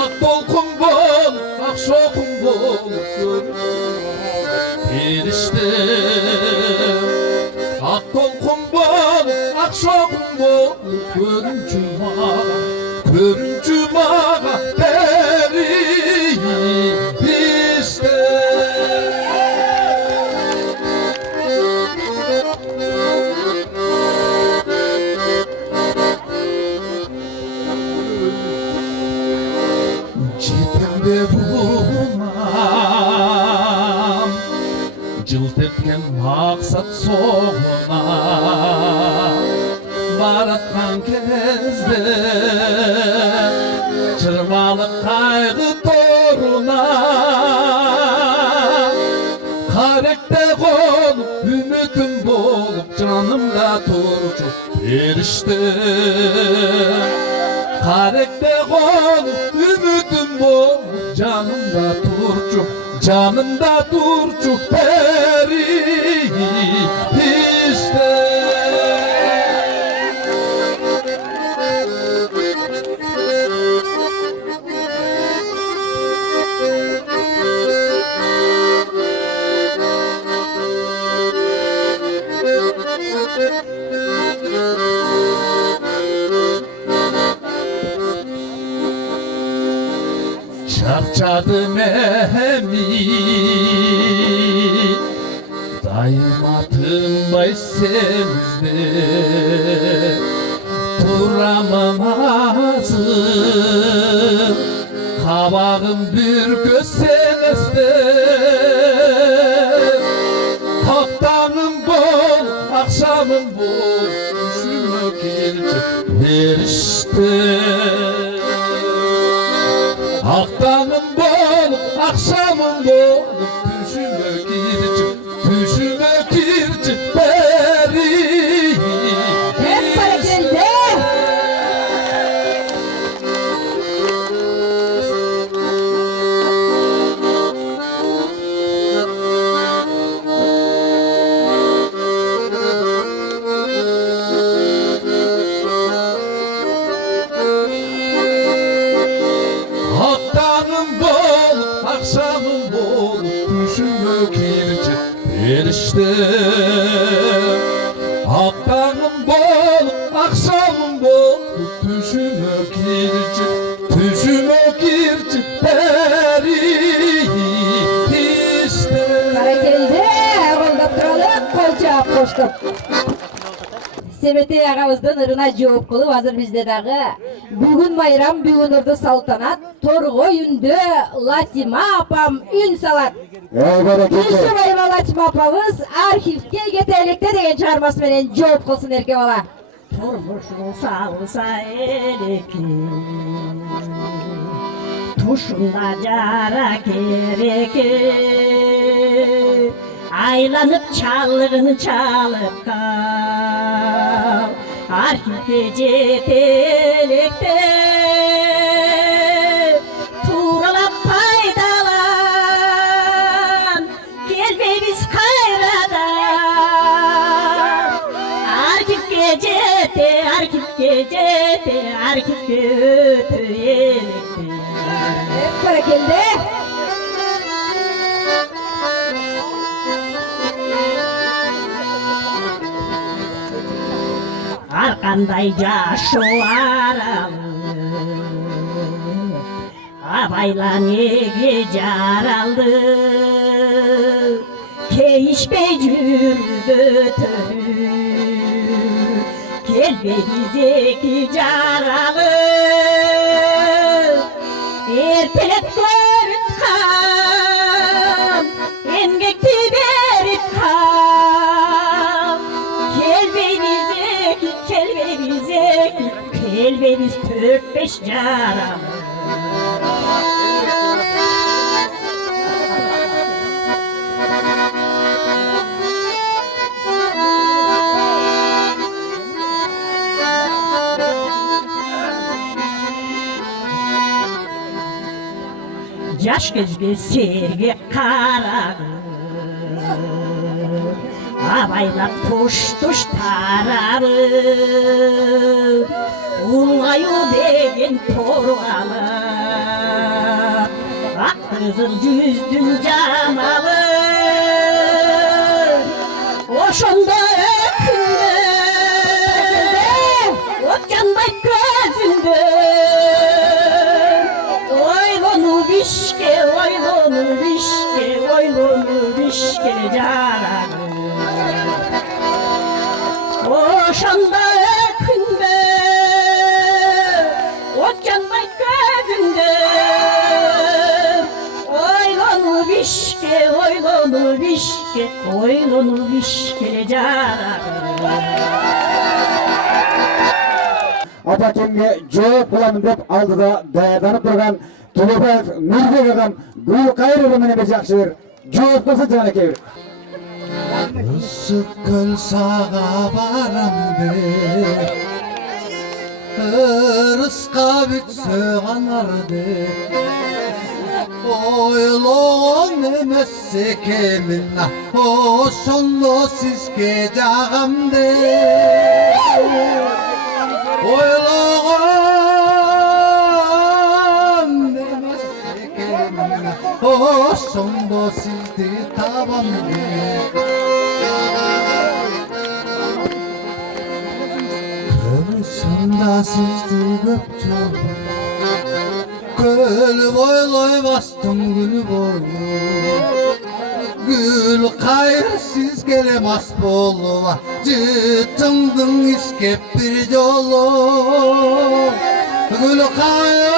ак толкун бол ак шокун бол бериште ак толкун бол ак шокун бол көрүнчү мага бери биште Жылт еткен мақсат соңына баратқан кезде жырмалы қайғы торына қаректе қолып үмітім болып жанымда тұршы періште қаректе қолып үмітім болып жанымда тұршы beri işte. Çarçadım emi Daima tınbay semizde Duramam ağzım Kabağım bir göstermezde Haftanın bol, akşamın bol Düşünme gelecek verişte Haftanın bol, akşamın bol Düşüme girci beri Hep hareketli. Haftanın bol, akşamın bol Düşüme girci verişte Haftanın bol, akşamın bol Düşüme girci beri işte Hareketli. Қолдап тұралық, қол жауап қоштық. Себетей ағамыздың ырына жооп кылып азыр бизде дагы бүгүн майрам бүгүн ырды салтанат торгой үндө Латима апам үн салат. Ишибаева Латима апабыз архивке кетеликте деген чыгармасы менен жооп кылсын эрке бала. Turmuşun salsa eleki Tuşunda jara kereke Aylanıp çalığını çalıp kal Arhivde cetelekte Turalap paydalan Gelme biz kayradan Arhivde ötüyelekte Hep hareketli. Arkanday jaşoaralı Abayla nege jaraldı Keyişme yürüdü törü Gelme bizeki jaralı Ertelep görüp kam Emgekti berip kam Kelbemiz 4-5 jaralı Yaş gözlü sergi karalı Abayla tuş taralı Ulgayu degen torgalı Ak kızıl yüzdün camalı Oşonda ökünde Ot yanmay gözünde Oylonu bişke jaralı Oşanda ökünde Ot yanmay gözünde Oylonu bişke jaralı Apakemge жооп кыламын деп алдыда даярданып турган Төлөбаев Нурбек агам гүл кайрылы менен бир жакшы бир жооп кылсын жанакей бир. Isık göl sağa baram de Irıska bitse kanar de Oyloğun emesse keminna Oşonlo sizge jağam de Oyloğun emesse keminna Oşonlo sizde tabam de Şunda sizdi köp çoban Gül boyloy bastım gül boyloy Gül kayırsız gelemez boluma Cıtımdın iskep bir yolu Gül kayır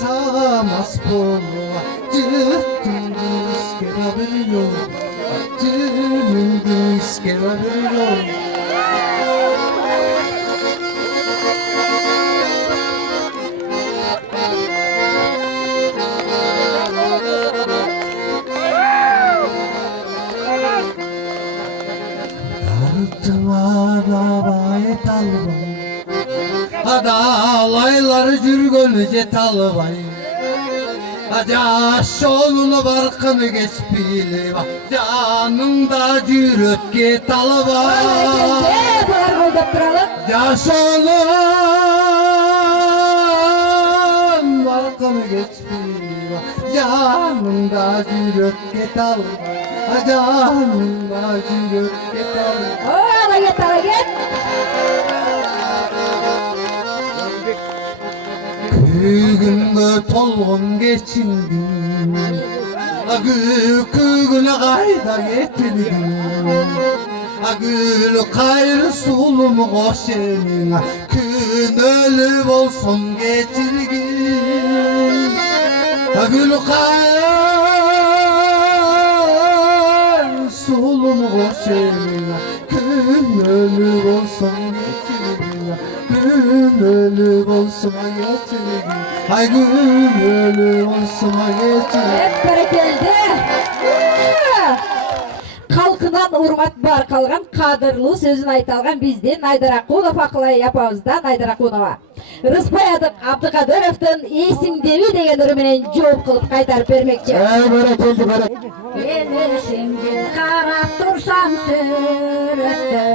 sağamaz boluma Cıtımdın iskep bir yolu Cıtımdın iskep bir yolu Adalaylar jürgönüce talbay Acaş olunu barkını geç bilip Canımda jürötke talbay Jaş olun barkını geç bilip Canımda jürötke talbay Canımda jürötke talbay Ala git ala git. Kүйгінгі толғын кечіндің Күгіні қайда кетілдің Гүл қайыр сұлым қошенің Күн өлі болсын кечіргін Гүл қайыр сұлым қошенің Күн өлі болсын kechirgin Gün ölü olsuna geçirgin Ay gün ölü olsuna geçirgin Hep berekelde. Халқынан урмат бар қалған қадірлі сөзін айталған бізден Айдар Ақунов Ақылай апамыздан Айдар Ақунова. Рысбаядық Абдықадыровтың есіңдеби деген үріменен жооп қылып қайтарып бермекші. Бәрекелді, бәрекелді. Елесіңден қарап тұрсам сүреттің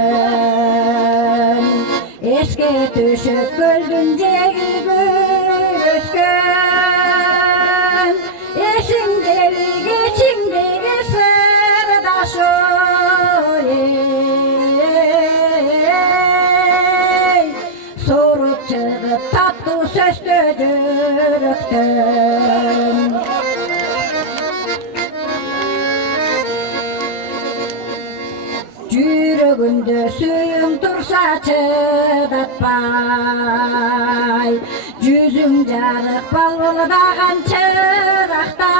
Еске түшіп көлдіндегі өскен Есіңдегі кечіңдегі сырдашой Соруп шығып татты сөзді жүректің Жүрегінде сүйім тұрса чыдатпай Жүзің жарық балбылдаған чырақтай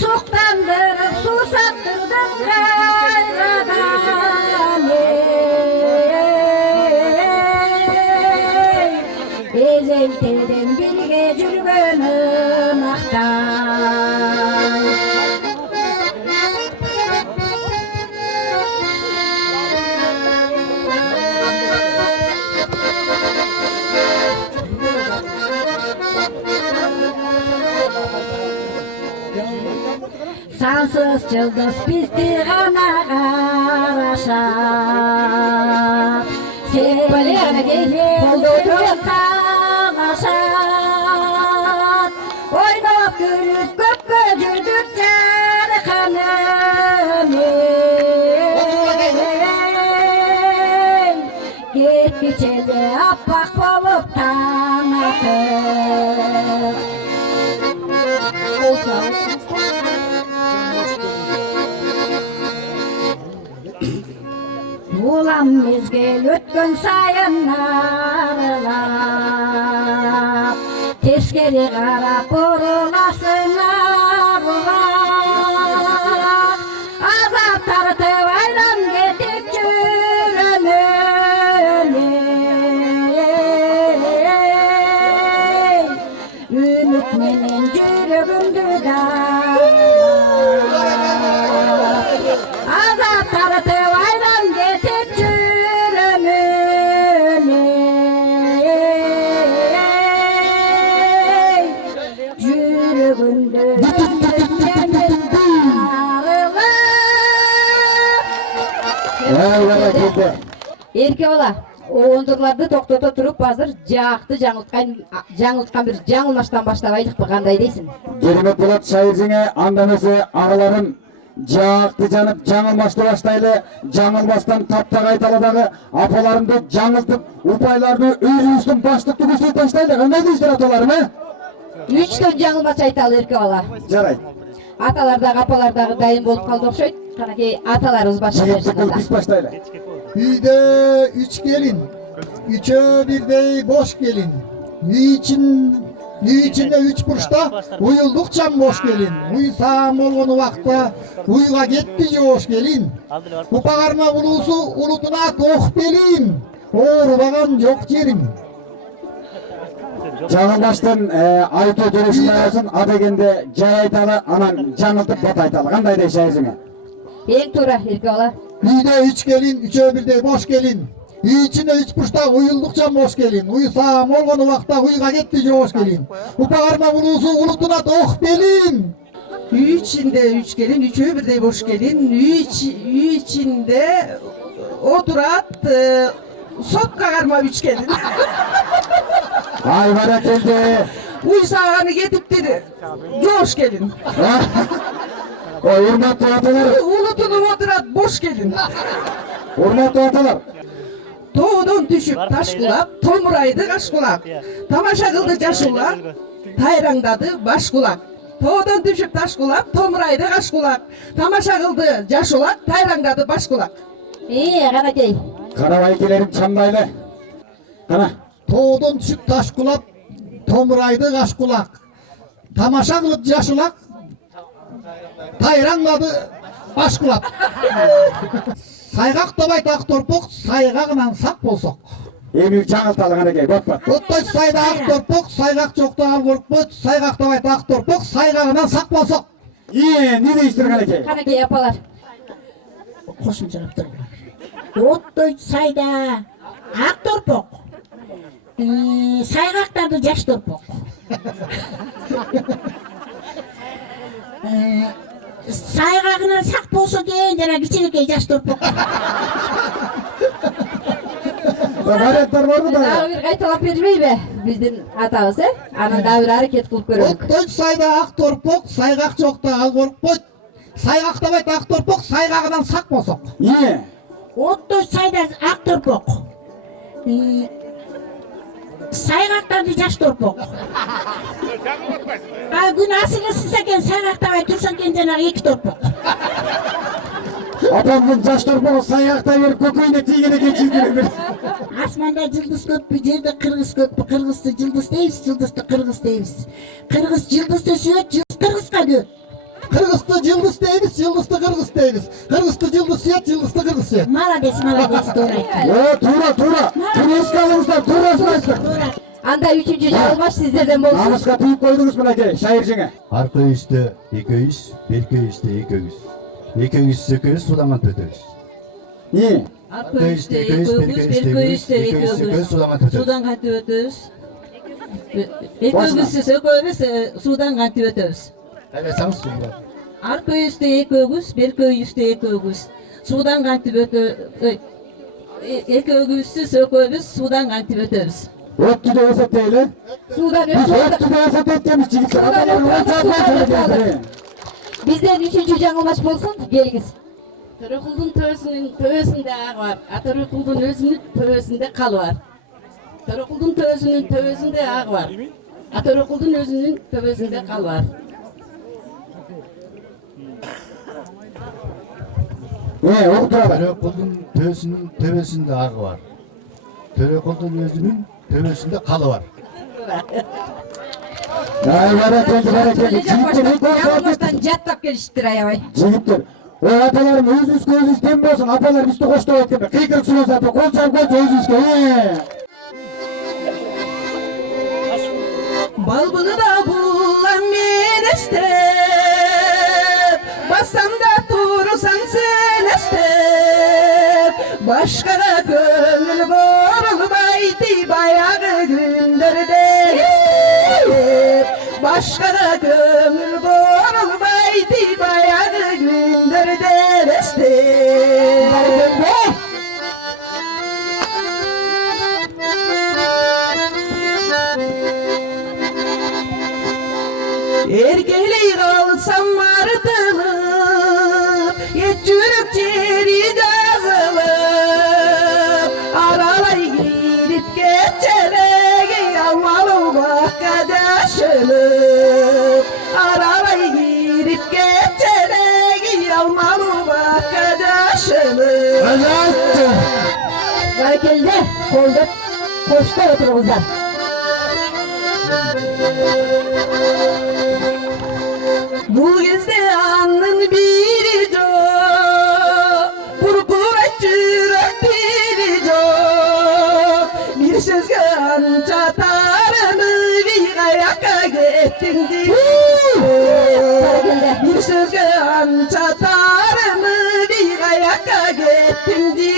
Суқтандырып сусаттырдың қайрадан Езелтеден бірге жүргенім ақтай Sansız yıldız bizdi ғана қарашап Сен тамашат Ойнап күліп көпке жүрдік жарқанымен Кетпечелі аппақ болып таң атып Улам мезгел өткен сайын арылап Тескері қарап бұрыласың арылап Азап тартып айлам кетіп жүремін Үміт менен жүрегімді Азап тартып айлам кетіп жүремін Жүрегімді Ерке бала, оңдырларды тоқтата тұрып, азыр жақты жаңылтқан бір жаңылмаштан баштабайлық қандай дейсің? Керемет болады шайыр жеңе андамысы ағаларым Жақты жанып жаңылмашты баштайлы, жаңылмастан тапта қайталадағы апаларымды жаңылтып, ұпайларды өзіміздің баштықты көсет таштайлы. Қандай дейсіздер аталарым, 3-төн жаңылмач айталы ерке бала. Жарайды. Аталардағы, апалардағы дайын болып қалды оқшайды. Қанакей аталарымыз баштап Жігітті берсін. біз баштайлы. Үйde 3 gelin, 3'e birde boş gelin. Үй içinde 3 burçta uyuldukça boş gelin. Uy sağım olğunu vaqtda uyga ketdi hoş gelin. Bu bağırma ulusu ulutuna toq belin. Oğurbagan yok yerim. Жаңылмаштан айту дөресін арасын адегенде жай айталы, анан жаңылтып бат айталы. Қандай дей шайызыңа? Ең тура ерке бала. Үйde 3 gelin, 3'e birde boş gelin. Үй içinde 3 burçta uyuldukça boş gelin. Uy sağım olğunu vaqtda uyga ketdi hoş gelin. Bu bağırma ulusu ulutuna toq belin. Үй içinde 3 gelin, 3'ü birde boş gelin. Үй içinde oturat, sotka karma 3 gelin. Ay barakeldi. Uy sağanı getiptir, hoş gelin. O hurmatlı atalar, Ulutunu oturat, boş gelin. hurmatlı atalar. Toğdan düşüp taş kulak, tomuraydı kaş kulak. Tamaşa kıldı caş kulak, tayrangdadı baş kulak. Toğdan düşüp taş kulak, tomuraydı kaş kulak. Tamaşa kıldı caş kulak, tayrangdadı baş kulak. Қанакей. Карабайкелерим чамдайлы. Қана. Toğdan düşüp taş kulak, tomuraydı kaş kulak. Tamaşa kılıp yaşulak, tayrangladı baş kulak. Saygak tabay tak torpuk, saygağından sak bolsok. Эми жаңылталы қанекей, бат. Оттой сайда ак torpuk, saygak çokta al korkput, saygak tabay tak torpuk, saygağından sak bolsok. Не дейсіздер қанекей? Қанакей апалар. Қосымшалап тұр. Оттой сайда ақ торпоқ. Сайғақтарды жаш торпоқ. Сайғағынан сақ болса екен, жана кичинекей жаш торпоқ. Варианттар бар да? Дағы бір қайталап бермей бе? Біздің атабыз, Анан дағы бір әрекет қылып көрелік. Оттой сайда ак torpuk, saygak çokta al korkput, saygak tabay tak torpuk, saygağından sak bolsok. Оттой сайда ақ торпоқ. Сайғақтарды жаш торпоқ. Күн асылы сізсекен сайғақтабай тұрсакен жанағы 2 торпоқ. Апамдың жаш торпағы саяқтай беріп көкейіне тиген екен чиздер. Асманда жылдыз көппі, жерде қырғыз көппі, қырғызды жылдыз дейбіз, жылдызды қырғыз дейбіз. Қырғыз жылдызды сүйет, жылдыз қырғызға көт. Kırgız'da yıldız değiliz, yıldızda Kırgız değiliz. Kırgız'da yıldız siyet, yıldızda Kırgız siyet. Молодец, doğru ayттың. Тура. Туреске алыңыздар, турасын айттық. Анда 3-cü жаңылмаш сіздерден болсын. Намысқа түйіп қойдыңыз мінекей, шайыр жеңе. Arka üstte 2 üs, berki üstte 2 üs. 2 üs söküyoruz, sudaman tötürüz. Не? Arka üstte 2 üs, berki üstte 2 üs söküyoruz, sudaman tötürüz. Судан қантып өтөбүз. Экөөбүз сөкөбүз, судан қантып өтөбүз. Hele sanız söyle. Арка үйүстө экөөбүз, берки үйүстө экөөбүз. Судан қантып экөөбүздү сөкөбүз, судан қантып өтөбүз. Өтті де есептейлі. Судан Біз өтті де есептеткенбіз жігіттер. Аталарым өтті. Бізден 3-cü жаңылмаш болсын, келіңіз. Төрөкулдун төбөсүндө аг бар. Төрөкулдун өзүнүн төбөсүндө кал бар. Төрөкулдун төбөсүнүн төбөсүндө аг бар. Төрөкулдун өзүнүн төбөсүндө кал бар. Oğuturada. Törekulun tövesinde ağı var. Törekulun özünün tövesinde kalı var. Barakeldi. Жаңылмаштан жаттап келишиптир аябай. Жігіттер, ой аталарым өзіңіз көзіңіз тем болсын, апалар бізді қоштап өткенде. Қиқырық сұлы саты, қол чап қойшы өзіңізге. Balbını da bulan men estep, basamda tursan sen estep. Başkana gönül borulmaydı bayağı günlerde estep. Başkana gönül borulmaydı bayağı günlerde estep. Erkeli kalsam ardını, Hayatı. Barakelde kolda koşta oturumuzlar. Bu gezde anın biri çok, burkurat yürek biri çok. Bir sözge anca tarını bir ayakka gittin diyor. Bir sözge anca tarını bir ayakka gittin diyor.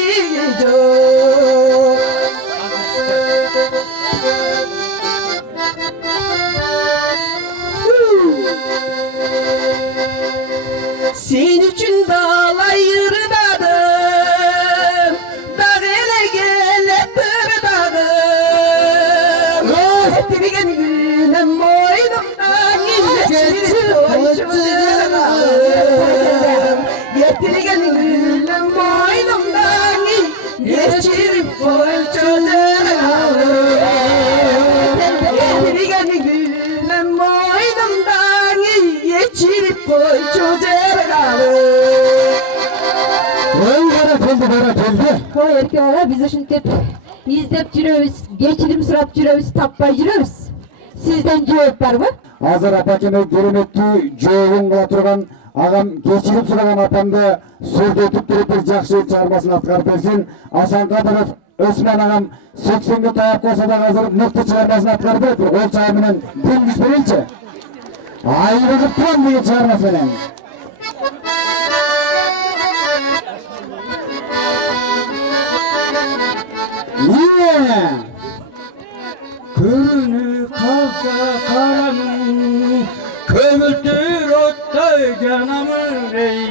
Sen için dağlar yırdadım, dağ ele gelip dağım. Getirgen gülüm boynumdan geçir koşuyorum. Getirgen gülüm boynumdan geçir koşuyorum. Getirgen gülüm boynumdan geçirip koşuyorum. O erkeğe bizi şimdi izlep жүрөбүз, geçirim sırap жүрөбүz, tappay жүрөбүz. Sizden cevap var mı? Азыр апакеме кереметтүү жообун кыла турган агам кечирим сураган апамды сүрдөтүп туруп бир жакшы чыгармасын аткарып берсин. Асан Кадыров Өсман агам 80ге таяп калса да азыр мыкты чыгармасын аткарып берип, ол чагы менен демгиз берейинчи. Айрылып турам деген чыгармасы менен. Körünü kalsa karanın, kömültür otay canamın ey.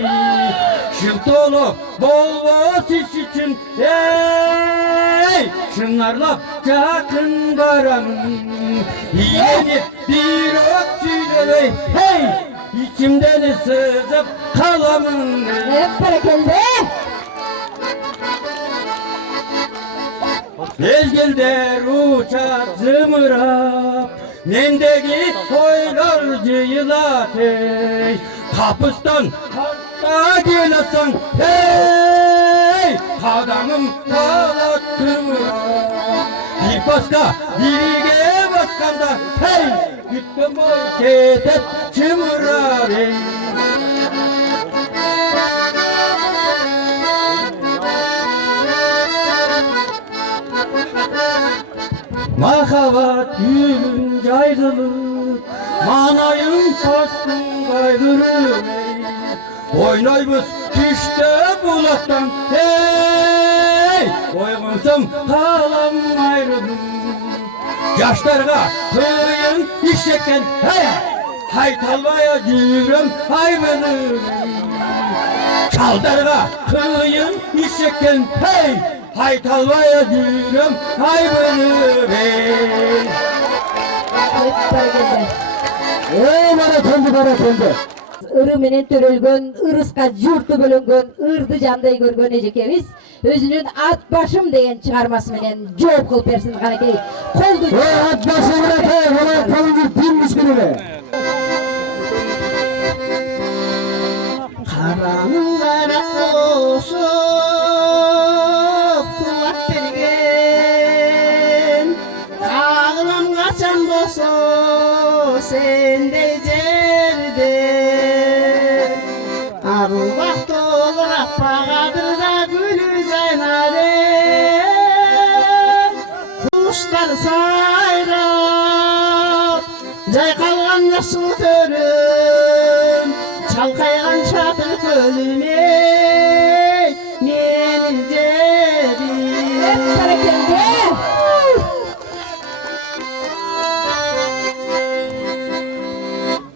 Şıltolu bolbos iş için ey. Şınarlap yakın baranın, yeni bir ot süyley hey. İçimden sızıp kalamın ey. Hep barakelde. Mezgilder uçar zımırap, mendeki oylar cıyılat ey. Kapıstan hatta gelesan hey, adamım talattırap. Bir başka birige baskanda hey, gittim boy ketep çımırar ey. Mahavat gülün caygılık, manayın pastın kaygırım ey. Oynaybız düşte bulaktan hey, oygunsam kalam ayrılım. Yaşlarga kıyın işekken hey, haytalmaya cürüm hayvılım. Çaldarga kıyın işekken hey, haytalmaya cürüm hayvılım ey. Hep barakelde. Barakelde. Irı menen törölgön, ırıska jurtu bölөнгөн, ырды жандай көргөн эжекебиz өзүнүн At başım деген чыгармасы менен жооп кылып берсин канакей. Колду At başım menен ona kolunu dimmiş birine. Karanın kara koşup kulak bergen, ağlam kaçan bolsa sende jerde. Arul baxt olur appağadırda gülü caynade, kuşlar sayrap jaykalgan yaşıl törüm, çalkaygan çatır kölüme menin jerim. hep barakelde.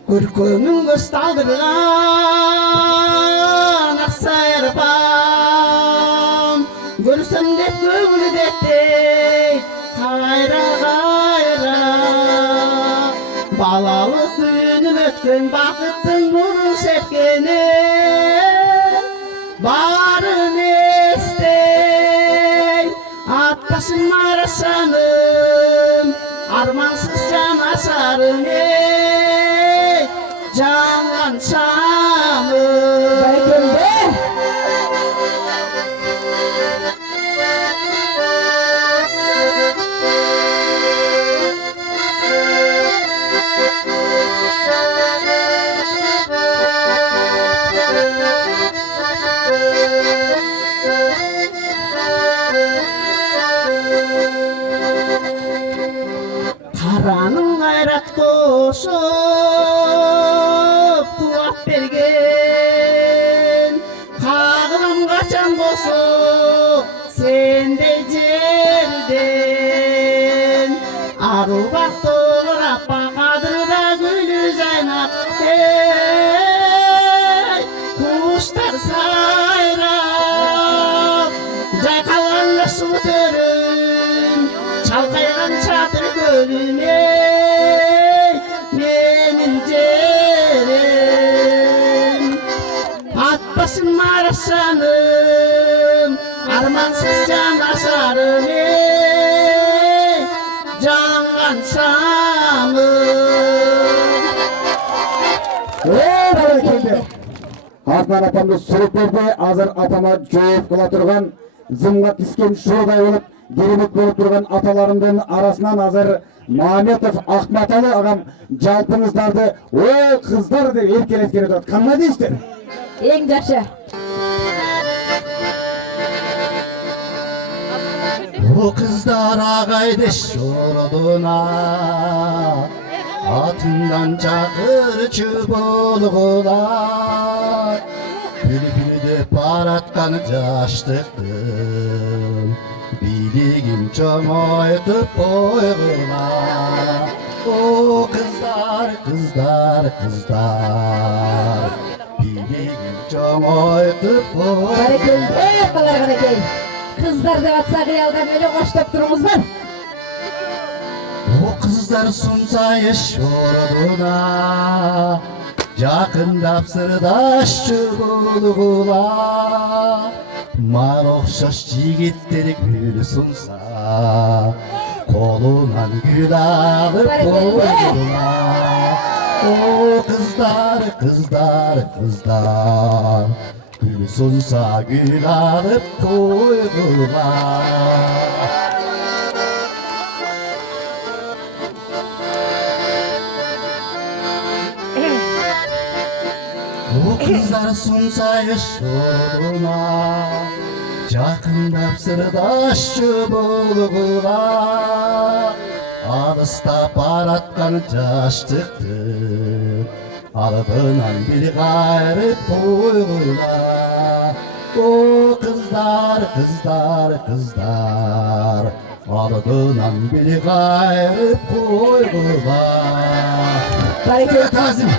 Көркөмүн көз талдырган ак сайырпам, көрсөм деп көгүлдеттей кайра кайра. Балалык күнүм өткөн бакыттын нурун сепкени барын эстей. Ат башым арашаным, армансыз жан ашарым ey, жанган шамым. Barakelde. қашан болсын сендей жерден ару бақты olur аппа қадырда гүлі жайнап ей құштар сайрап жайқалған жасыл төрім шалқайған шатыр көлім ей менің жерім атпасын марашаным армансыз жанашарым ей жанған шамым. Бәрекелді. Артынан апамды сүріп берді, азыр апама жойып қыла тұрған, зымға тіскен шодай болып, керемет болып тұрған аталарымдың арасынан азыр Махметов Ахматалы ағам жалпыңыздарды ой қыздар деп еркелеткен отырады. Қанна дейсіздер? Ең жақсы. О қыздар ағайды шородына атынан шақырчы болғылар Бүлі-бүлі баратқан жаштықтың билігін чоңойтып қойғылар О қыздар, қыздар, қыздар билігін чоңойтып қойғылар Қыздар деп атса қиялдан өлі қоштап тұрыңыздар. О қыздар сұнсайы шордына жақындап сырдашчы болғыла мар ұқсас жігіттер гүл сұнса қолынан гүл алып қойғыла О қыздар, қыздар, қыздар Gül sunsa gül alıp koydular O kızlar sunsa yaşoruna Жақындап сырдашчы болғыла Алыстап баратқан жаштықты Ardından bir gayrı koygular O kızlar, kızlar, kızlar Ardından bir gayrı koygular Bareket Tazim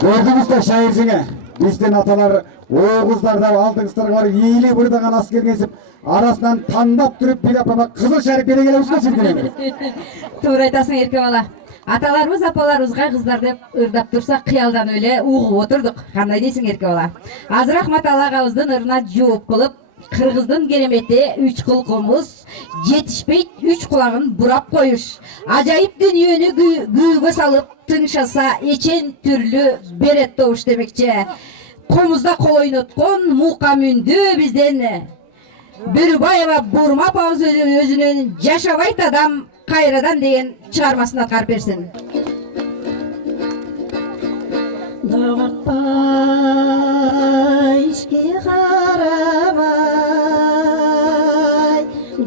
Gördіңіздер шайыржыңа, бізден аталар оғыздарда алдыңыздарға бар елі бұрдаған аскер кезіп, арасынан таңдап тұрып бір апама қызыл шәріп бере келеміз ба сілкінеміз? Тура айтасың ерке бала. Аталарымыз апаларымызға қыздар деп ырдап тұрса қиялдан өле уғып отырдық. Қандай дейсің ерке бала? Азыр Ахматалы ағамыздың ырына жауап қылып, қырғыздың кереметі үш қыл қомыз, жетішпейт үш құлағын бұрап қойыш. Ажайып дүниені күйге салып, тыңшаса ечен түрлі берет тоғыш демекче. Қомызда қол ойнатқан мұқа мүнді бізден. Бүрібаева Бурма апамыз өзінен жашабайт адам қайрадан деген шығармасын атқарып берсін. Доғатпай, ішке қарамай,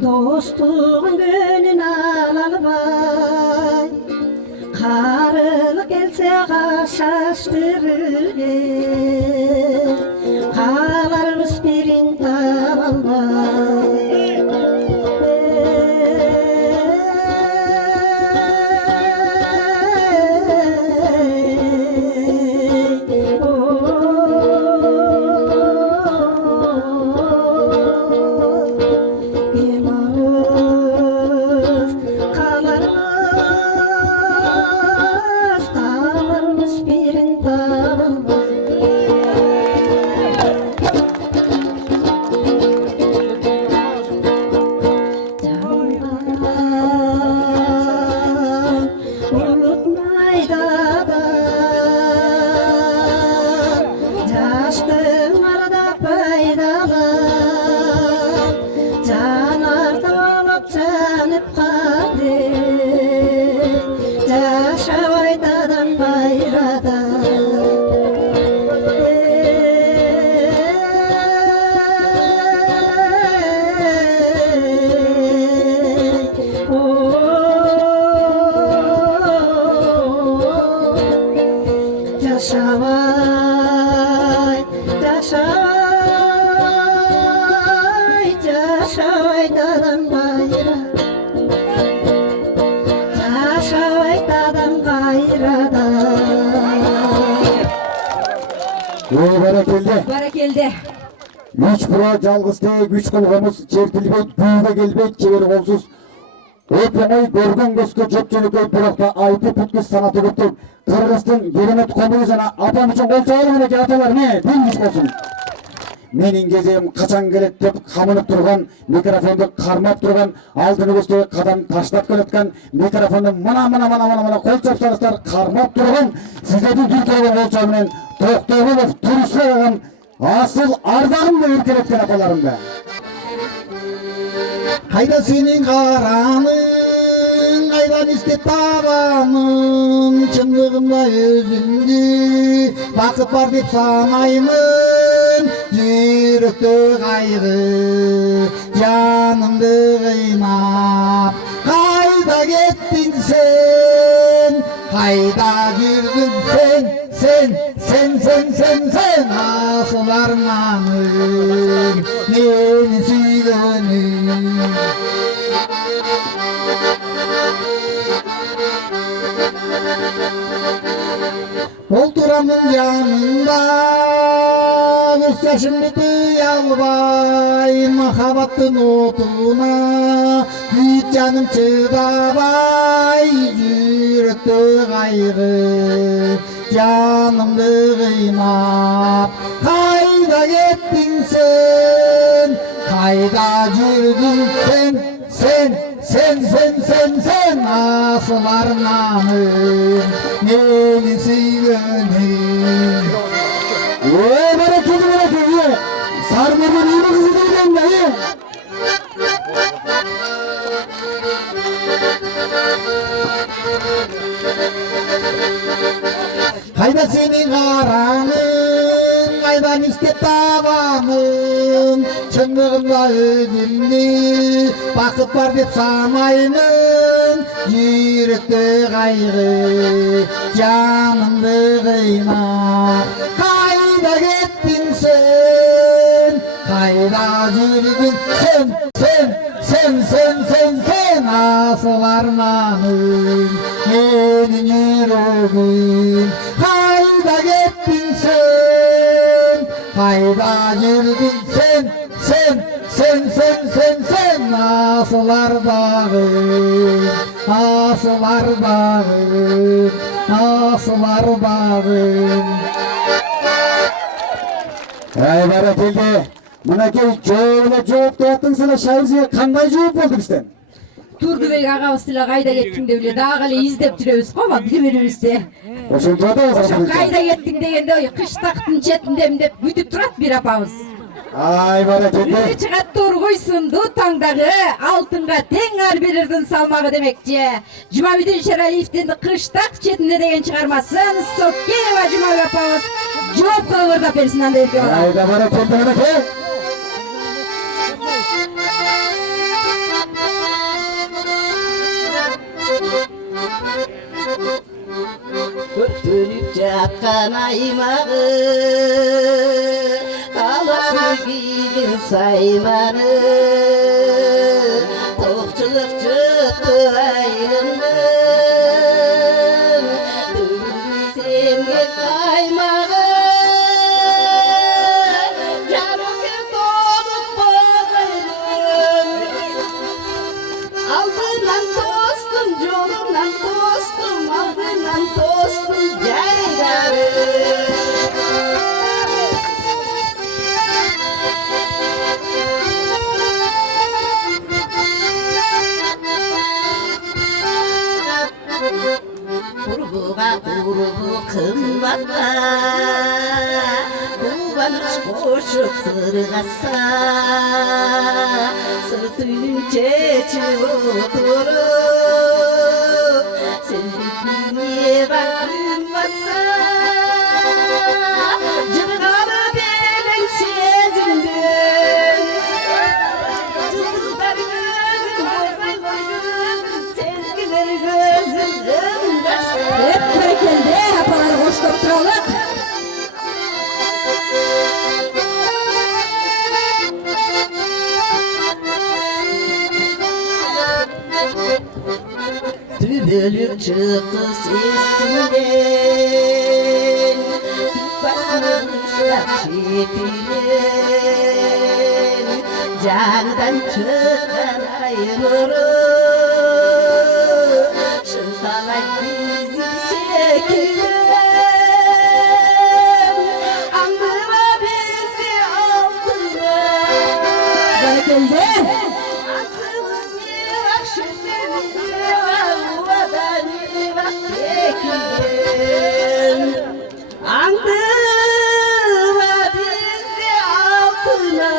достығын гөнін алалбай, қарылық келсе қашаштырыне, қаларымыз берін табалбай. жашабайт адам кайра, жашабайт адам кайрада. Баракелде. Баракелде. Үч бура жалгыз тек үч колгомуз чертилбейт, күйгө келбейт, чебер колсуз. Оп-оңой көргөн көзгө жөп-жөнөкөй бирокта айтып бүткүз санаты көптөп. Кыргыздын керемет комуну жана апам үчүн кол чабалы менеки аталар не, диңгиз болсун. Менин кезегим качан келет деп камынып турган, микрофонду кармап турган, алдыны көзгө кадам таштап келаткан, микрофонду мана кол чапсаңыздар кармап турган, сиздердин дүркөлгөн кол чабы менен Токтогулов турушлаган асыл ардагымды эркелеткен апаларымды. Кайда сенин караның, кайдан издеп табамын, чындыгымда өзүмдү бакыт бар деп санаймын. Жүрөктө кайгы, жанымды кыйнап, кайда кеттиң сен, кайда жүрдүң sen asıl armanım, meni suyganım. Olturamın yanında, göz yaşımı tüy albay, mahabattın otuna, hiç canım çıdabay, yürekte kaygı, canımdı kıynap. Kayda gittin sen, kayda yürüdün sen asıl armanım, meni suyganım. Barakeli, sarmadın iyi kızı değilim dayı. Kayda senin karanın, kaydan istep tabamın, çındığımda özümdü bakıp var dep sanayımın. Yürekte kaygı, canımdı kıynap. Kayda gittin sen, kayda yürüdün sen asıl armanım, menin yüreğim. Kayda gittin sen, kayda yürüdün sen asıl ardağım, asıl ardağım, asıl ardağım. Barakeli, mınakей жооп деп аттыңсың, шайыржыга кандай жооп болду бизден? Тургубек агабыз деле кайда кеттиң деп эле дагы эле издеп жүрөбүз го, бири-бирибизди. Ошентип атабыз. Ошо кайда кеттиң дегенде, кыштактын четиндемин деп бүтүп турат бир апабыз. Ай баракелде. Үтү чыгат тургуйсунду таңдагы алтынга тең ар бирирдин салмагы демекчи. Жумабүдүн Шералиевдин Кыштак четинде деген чыгармасын Сокеева Жумабү апабыз жоопко ырдап берсин анда эрке бала. Айда баракелде баракелде. Örtülüp жатқан аймағы, аласы киген сайманы, тоқчылық жұтты айлымның, төгілсемге қаймағы, жарықы толық бозайлым, алдынан тостым, жолынан тостым, алдынан тостым жайлары. Kurbuğa kurbu kımbatla, kuvanış koşup sırgasa, sırtının çeçip oturup, sevdiğine bakılmasa, cırgalı belin sezimdin, cıldılar gözün, bozay gözün, sezgiler gözün. Hep barakelde apalar hoş turalım. Ölür çıkı sesinden Başmışlar çetilen Candan çıkan ayrı Şıkalay bizi sekilen Andıma bizi altına Geldi. Aklımın yırak şüphemin yırak Uvadan yırak tekilen Andıma bizi altına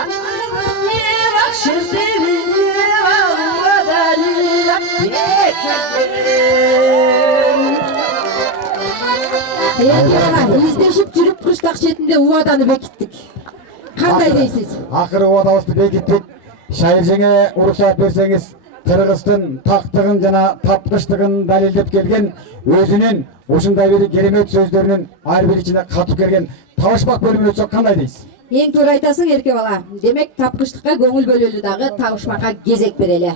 Aklımın yırak şüphemin yırak Uvadan yırak tekilen Erkeğe izleşip жүрүп кыштак четинде убаданы бекиттик. Кандай дейсиз? Ақыры уадабызды бекіттік. Шайыр жеңе уруксат берсеңіз, Кыргыздын тактыгын жана тапкычтыгын далилдеп келген өзүнүн ушундай бир керемет сөздөрүнүн ар бир ичине катып келген табышмак бөлүмүнө өтсөк кандай дейсиз? Эң туура айтасың эрке бала. Демек тапкычтыкка көңүл бөлөлү дагы табышмакка кезек берели.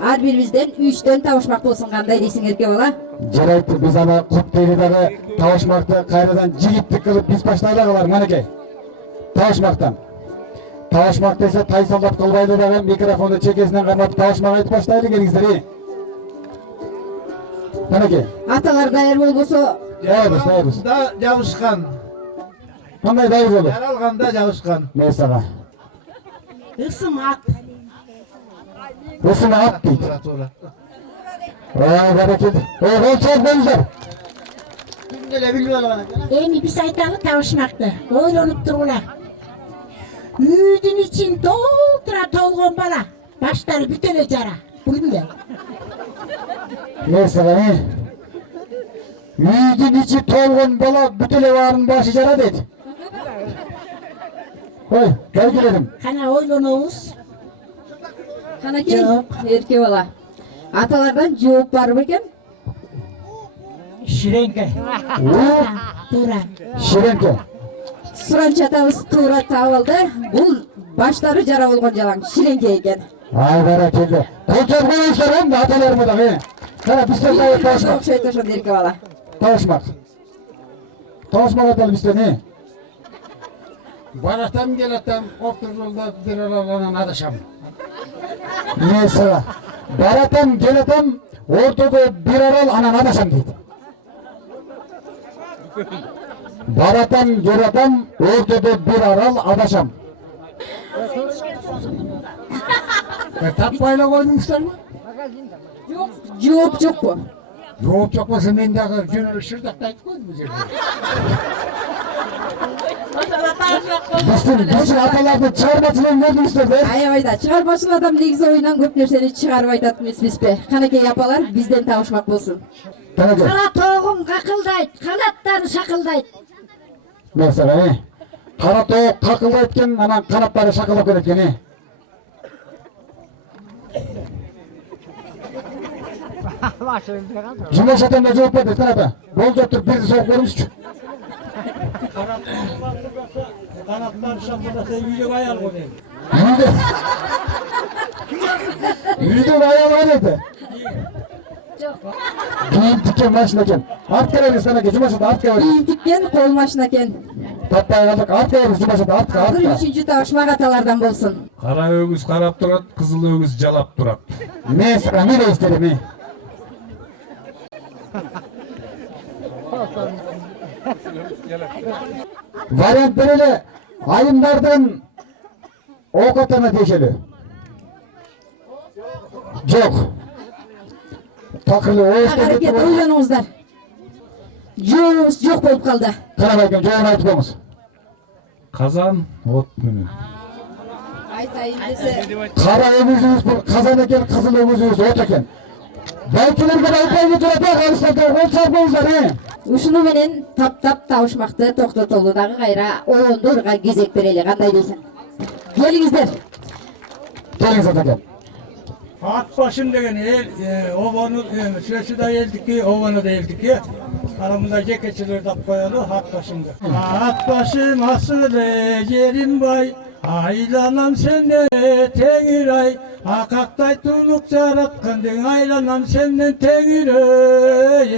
Ар бирибизден 3төн табышмак болсун кандай дейсиң эрке бала? Жарайт, биз аны куттейли дагы табышмакты кайрадан жигиттик кылып биз баштайлы калар манекей. Табышмактан. Табышмак десе тайсалдап кылбайлы дагы микрофонду чекесинен кармап табышмак айтып баштайлы келиңиздер. Манекей. Аталар даяр болбосо, Дайырбыз. Да жабышкан. Кандай дайыр болду? Яралганда жабышкан. Месага. Ысым ат. Ысым ат дейт. Туура. Баракелди. Болчок болуңуздар. Эми биз айталы табышмакты. Ойлонуп тургула. Үйдүн ичин толтура толгон бала. Баштары бүт эле жара. Бул эмне? Месага, үйдүн ичи толгон бала бүт эле баарынын башы жара дейт. Ой, келгилерим. Кана ойлонобуз. кана кел эрке бала. Аталардан жооп бар бекен? Ширенке. Туура. Ширенке. Суранча атабыз туура табылды. Бул баштары жара болгон жалаң ширенке экен. Ай баракелди. Колчор коюңуздар эмне аталарымы дагы. Кана бизден дагы табышмак. Окшойт ошондо эрке бала. Табышмак. Табышмак айталы бизден. Баратам келатам, опты жолда бир араланан адашам. Месага. Баратам, келатам, ортодо бир арал анан адашам дейт. Баратам, келатам, ортодо бир арал адашам. Таппай эле койдуңуздарбы? Жооп жокпу? Жооп жок болсо мен дагы жөнөлүп шырдакты айтып койдум бул жерде. Биздин аталарды чыгармачылыгын көрдүңүздөр да? Аябайда чыгармачыл адам негизи оюнан көп нерсени чыгарып айтат эмеспизби? Канакей апалар бизден табышмак болсун. Канакей. Кара тоогум какылдайт, канаттары шакылдайт. Месага, кара тоок какылдайт экен, анан канаттары шакылдап кетет экен. Жумаш атамда жооп берди, каната. Болду туруп бирди соруп көрүңүзчү. Kanatlar şapkadasa yüzük ayar o değil. Үйдөн аялга дейт. Кийин тиккен машина экен. Артка бериңиз канакей, жумаш ата артка бериңиз. Кийин тиккен кол машина экен. Таппай калдык, артка бериңиз жумаш ата артка. Азыр 3-чү табышмак аталардан болсун. Кара өгүз карап турат, кызыл өгүз жалап турат. Месага, эмне дейсиздер эми? Вариант берели. Айымдардын окотана тиешели. Жок. Такыры Аракет ойлонуңуздар. Жообубуз жок болуп калды. Карабай экен, жообун айтып коюңуз. Казан от менен. Айтайын десе. Кара өгүзүбүз бул казан экен, кызыл өгүзүбүз от экен. Балкилерге айтпай турат, калыштарда кол чарпаңыздар. Ушуну менен таптап табышмакты токтотолу дагы кайра оондорго кезек берели. Кандай дейсиң? Келиңиздер. Келиңиз атакем. At başım деген el, obonu, süresi de eldik obonu da eldik Aramında cekeçiler de koyalı at başımda. At başım asılı yerim bay, aylanam sende tengir ay, Akakтай tuluk жараткандың айланам сенден тегірей.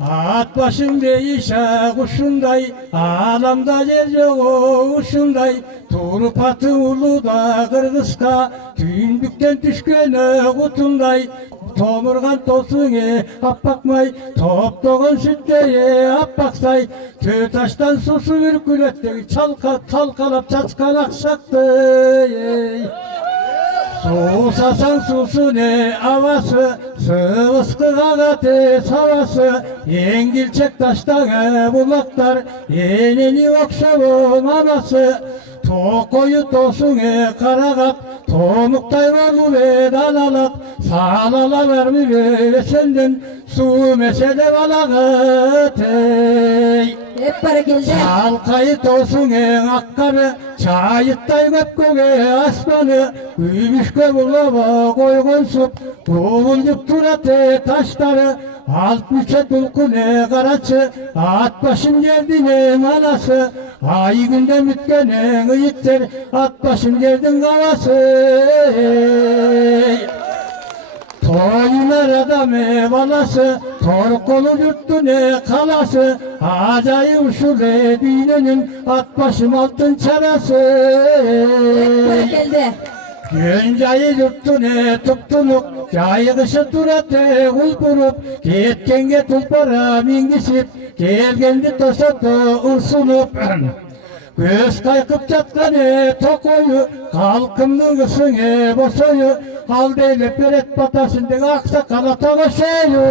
At başımda işe kuşunday, alamda yer yok uşunday. Turup atı uluda kırgızka, tüyündükten düşkene kutunday. Tomurgan tosunu appakmay, toptoğun sütteye appaksay. Tüy taştan susu ürkületti, çalkalap çaçkan aksaktı. Susasan susu ne havası, sıvıskı ağatı savası. Yengilçek taştan bulaklar, yenini okşavun anası. Tokoyu tosun karagat, tomuktay valu ve dalalat. Salala vermi ve senden, su mesele valagat ey. Hep para geldi. Çalkayı tosun akkarı, çayıttay gökköge asmanı. Gümüşke bulava koygun sup, boğuldup duratı taşları. Altmışa tulku ne karaçı, at başım derdine manası. Ay günde mütkene ıyıktır, at başım derdin kavası. Toyunar adam balası, torkolu yurttu ne kalası. Acayip usul düğününün, at başım altın çarası. Geldi. Güncayı yurttu ne tuttunuk, caygışı turate ulpurup. Ketkenge tulpara mingisip, gelgendi tosatı ursunup. Göz kaykıp çatkan tokoyu, kalkımdın ısın bosoyu. Hal deylip beret batasındın aksakala togoşeyu.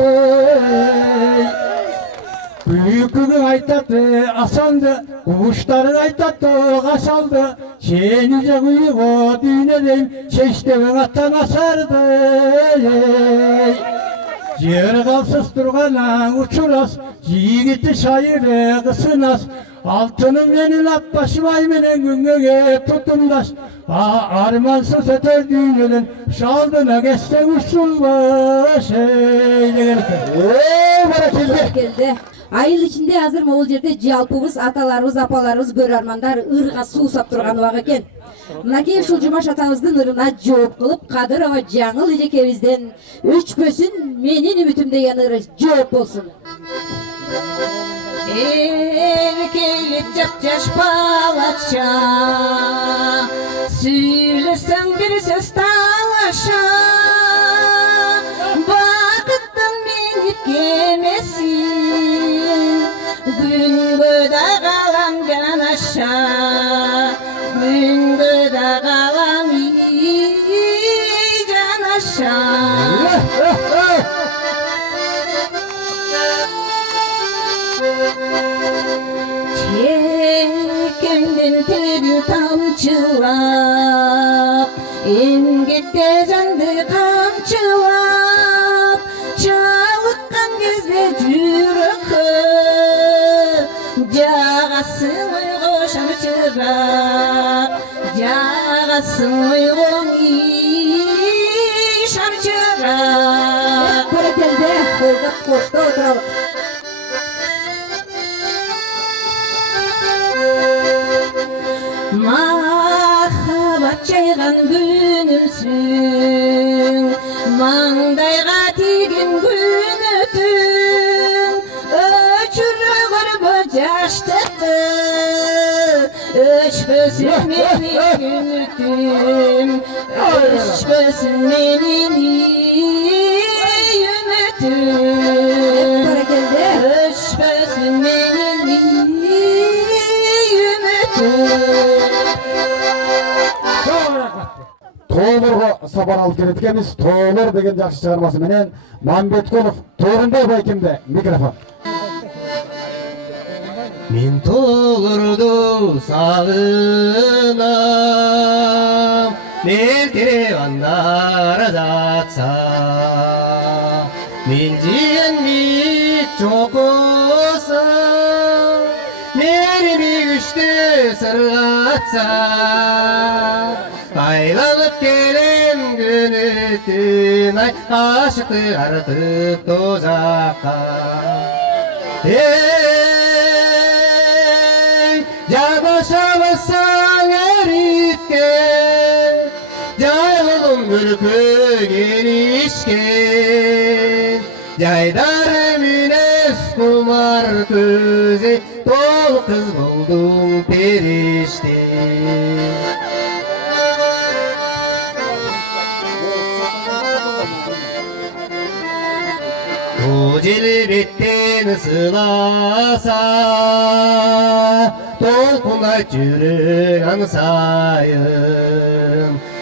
Büyükünün aytatı asandı, kuşların aytatı kasaldı. Sen yüce kuyuğu düğünedeyim, çeştemin atan asardı. Yer kalsız durganan uçuras, yiğiti şair kısınas. Altının benim at başım aymenen güngöge tutumdaş. Armansız öter düğünün, şaldına geçsen uçsun baş. Geldi. Айыл içinde hazır moğol жерде жалпыбыз аталарыбыз апаларыбыз көрөрмандар ырга суу сап турган убак экен. Мынакей ушул Жумаш атабыздын ырына жооп кылып Кадырова Жаңыл эжекебизден өчпөсүн менин үмүтүм деген ыры жооп болсун. Erkelip жап-жаш балача, сүйлөсөң бир сөз талаша. Бакыттын минип кемесин, күнгө да калам жанаша, күнгө да калам жанаша. Çekemden teri tamçılap, emgekte candı kamçılap. Çalıkkan gezde jürökü, jağasın uygoşam çırak. Jağasın uygon işam çırak. Böyle geldi, burada koşta oturalım. Mahabat çaygan günümsün, mаңдайга тиген күн өтүн. Өчүрөгөр бө жаштыкты, өчпөсүн менин үмүтүм, өчпөсүн менин үмүтүм, өчпөсүн менин үмүтүм. Тоолорго сапар алып келеткенбиz. Тоолор деген жакшы чыгармасы менен Мамбеткулов Тоорунбай байкемде микрофон. Мен тоолорду сагынам, мелтире андара жатса. Мен жиенми чокосо, мерими күчтү сыргатса. Айланып келем күнү түн ай, ашыкты артып тозакка. Жабашабасаң эритке, мүркө келишкен жайдар мүнөз кумар көзү тол кыз болдуң периште Желбеттен ысыласа толқындай жүрек аңсайын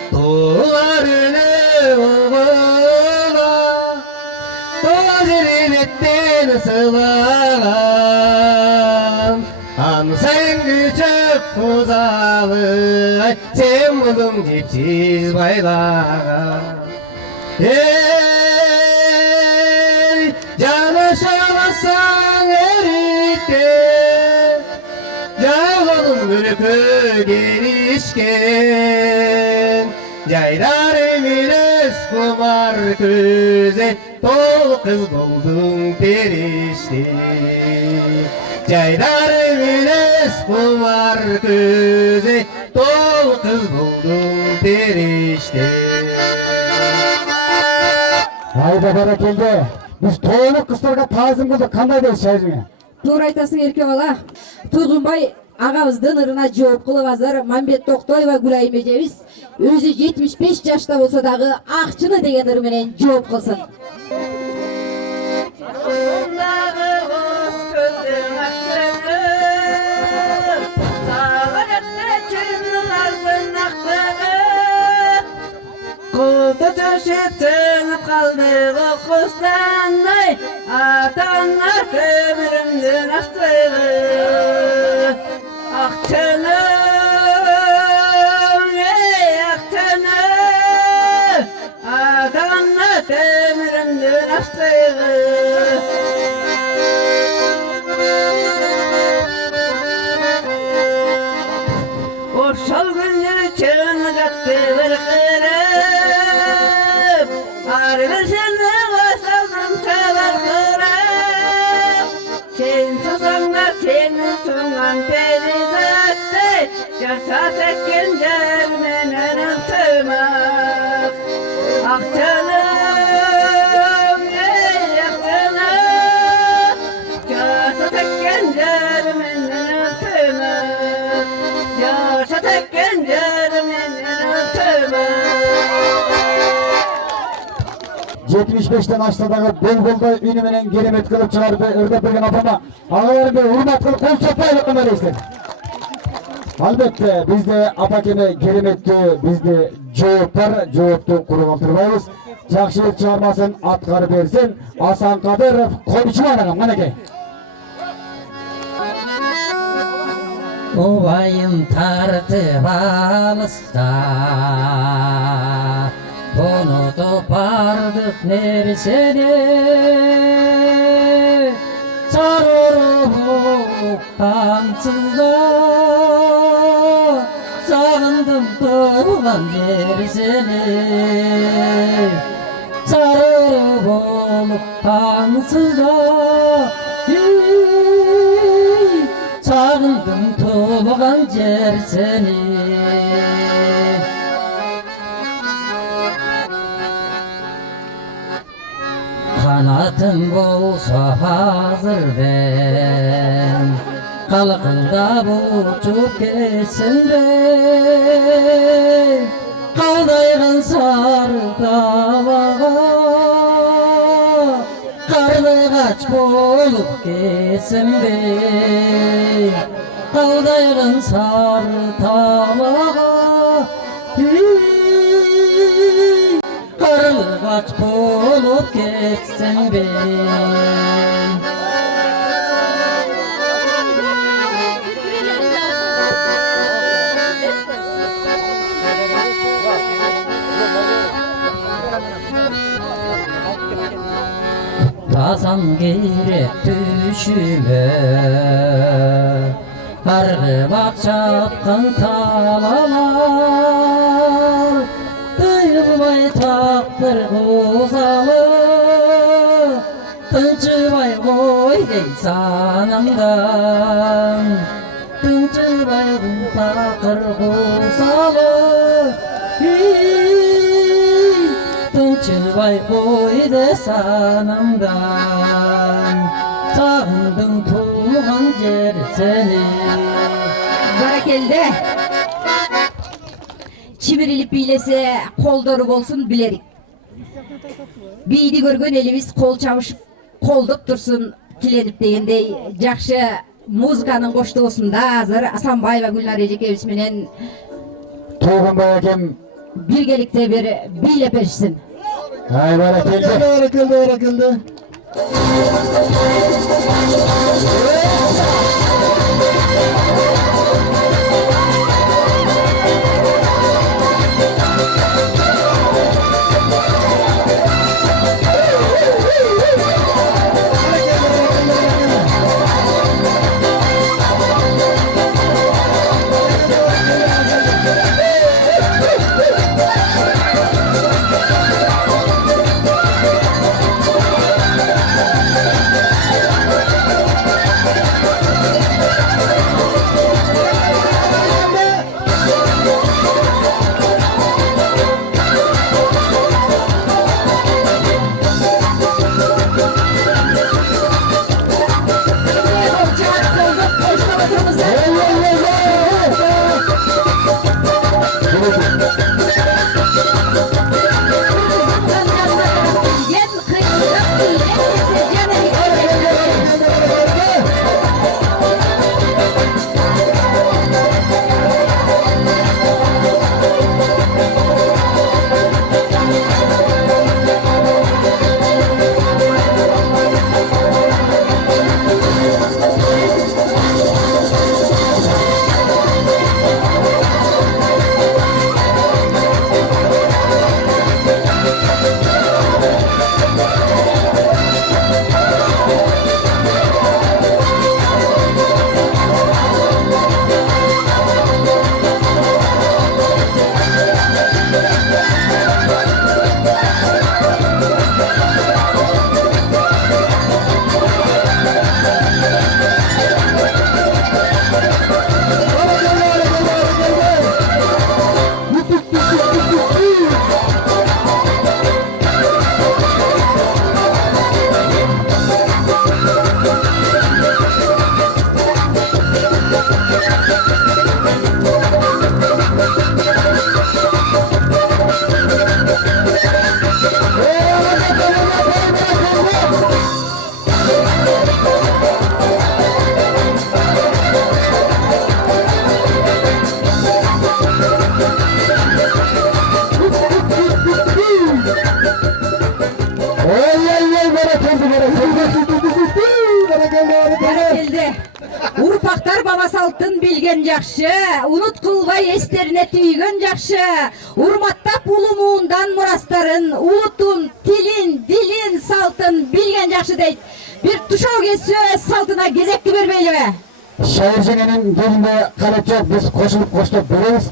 туылар үні ұлғыла желбеттен ысылаған аңсайын күшік қозалы сен мұздың жепсіз байлаған Жанашаласаң әрітте Жайғаным мүркө келишкен Жайдар мүнөз құмар көзі Тол қыз болдың периште Жайдар мүнөз құмар көзі Тол қыз болдың периште Айда баракелді. Biz to'yliq qizlarga ta'zim qildik. Qanday deysiz shayjingga? To'g'ri aytasiz erkak bola. Turg'unboy ag'amizning ырына javob qilib azar Mambet To'xtoyeva Gulayim ejemiz o'zi 75 yoshda bo'lsa dag'i aqchini degan iri bilan javob qilsin. Kulda töşetin kaldığı kustanday Atanlar ömrümdün astığı Ah canım, ey ah canım Atanlar ömrümdün astığı O şol günleri çığınıgattı bir kırıp Arılar seni basaldım çalar kırıp Sen susanla senin sunan perizattı Yaşa sekken dermenen ıltımak Ah canım, ey ah canım Yaşa sekken dermenen ıltımak Yaşa tekken dermenen ıltımak 75'ten aşağıdağı bol-bolda ünü menen keremet kılıp çıkardı. Ördep bergen apama ağalarım bir hurmat kılıp kol çapayla ömereyizler. Albatta bizde apakeme keremetli bizde cevaptu kurup altırmayız. Жақшылық чыгармасын атқарып берсін Асан Қадыров Қобичуан ағам манекей. Ovayım tartıb alışta Unutup bardık nersene Sarırıp ansızda Sağındım tuğan yersene Sarırıp olup ansızda Sağındım tuğan yersene Kanatım bolsa hazır ben Kalkında uçup geçsin ben Kaldayğın sarı dalağa Karlıgaç bolup geçsin ben Kaldayğın sarı dalağa Karlıgaç bolup geçsin ben Lazan gerek düşüme Argımak çapkın talalar Duyulmay taktır kuzalı Tınçıbay koy gey sanamdan Tınçıbay takır kuzalı Aytılbay koydu sanımdan Sağındım tuğan yer seni Barakelde. Çimirilip biylese koldoru bolsun bilerik. Biydi görgön elimiz kol çavuşup koldup dursun kilenip degендей жақшы музыканын коштоосунда азыр Асанбаева Гүлнар Эжекебиз менен Туğunbay akem. биргеликте бир бийлеп беришсин. Ay barakeldi. Barakaldı. Barakelde. Урпактар баба салтын билген жакшы, унут кылбай эстерине түйгөн жакшы. Урматтап улумуундан мурастарын, улутун, тилин, дилин, салтын билген жакшы дейт. Бир тушоо кесүү салтына кезекти бербейлиби? Şair Cengen'in gelinde kalıpçak biz koşulup koştup biliriz.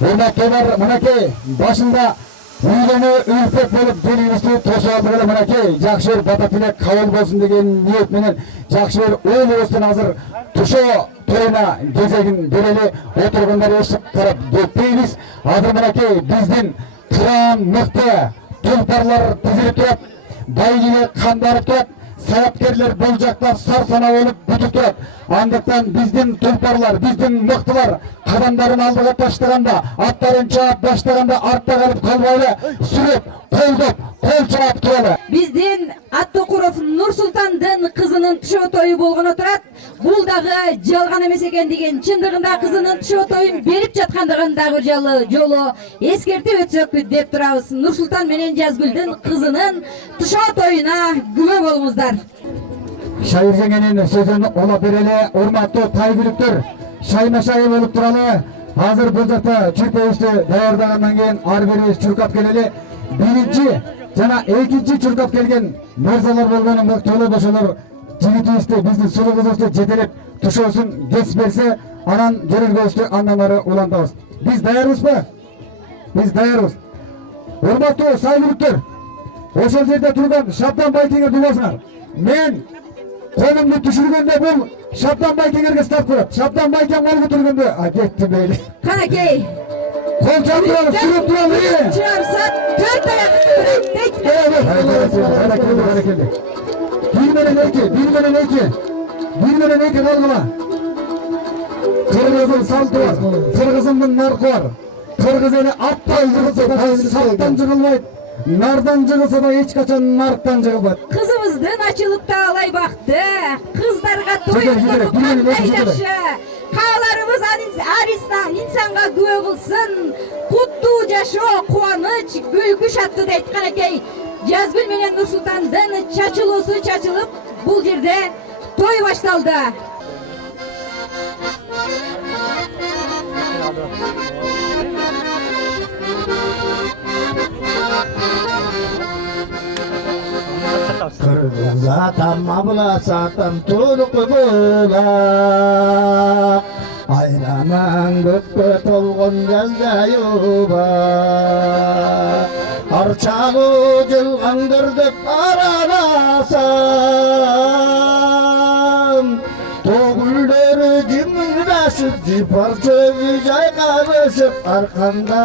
Urmaktaylar mınakey başında Uylanı ülpek bolup dilimizni tosu aldıgıla mınakey Jakşır batatile kavul bolsun degen niyet menen Jakşır oğul olsun hazır tuşo toyuna gezegin bereli oturgunlar eşip karap gepteybiz. Hazır mınakey bizdin kıran mıқты tulparlar tizilip turat, baygili kandarıp turat. Sayapkerler boljaklar sarsana olup бүтүп турат. Андыктан биздин тулпарлар, биздин мыктылар кадамдарын алдыга таштаганда, аттарын чаап баштаганда артта калып калбайлы, сүрөп, колдоп, кол чаап туралы. Биздин Аттокуров Нурсултандын кызынын тушоо тою болгоно турат. Бул дагы жалган эмес экен деген чындыгында кызынын тушоо тоюн берип жаткандыгын дагы жолу эскертип өтсөк деп турабыз. Нурсултан менен Жазгүлдүн кызынын тушоо тоюна күбө болуңуздар. Şair Cengen'in sözünü ola bereli, urmatlı taygülüktür. Şayma olup turalı. Hazır bu jakta çürpe üstü daярдагандан keyin ар берибиz çürkap келели. Birinci, jana ekinci çürkap kelgen mırzalar болгону мыктуулуу бошолор жигитибизди биздин сулуу кызыбызды жетелеп тушоосун кесип берсе, анан жөрөлгөбүздү андан ары улантабыз. Биз даярбызбы? Биз даярбыз. Урматтуу сайгүлүктөр, ошол жерде турган Шабдан Байкеңер дубасыңар. Мен қолымды түшіргенде бұл Шабдан Байкеңерге старт көрөт. Шабдан Байкең малгы түргенде кетти бейли. Канакей. Kol çarptıralım, sürüp duralım iyi. Çağırsak 4 ayaklı bıraktık. Hareketli. Bilmeden eki kalgıla. Kırgızın saltı var, Kırgızın narkı var. Kırgız eli attan jığılsa da salttan jığılmaydı. Nardan jığılsa da hiç kaçan narktan jığılmaydı. Kızımızdan açılıp da alay baktı. Kızlarga toyup Жіберек, qanday жақшы. Қаларымыз Аристан инсанға күе қылсын. Құтты жашо, қуаныч, күлкі шатты да айтқан екей. Жазгүл менен Нұрсұлтандың чачылусы чачылып, бұл жерде той башталды. Kırgız atam abla satam tuluk bola aylanan gökte tolgun yazda yuba arçalı cılgandırdıp aralasam Toğulları cimrileşip cipar çövü caykalışıp arkanda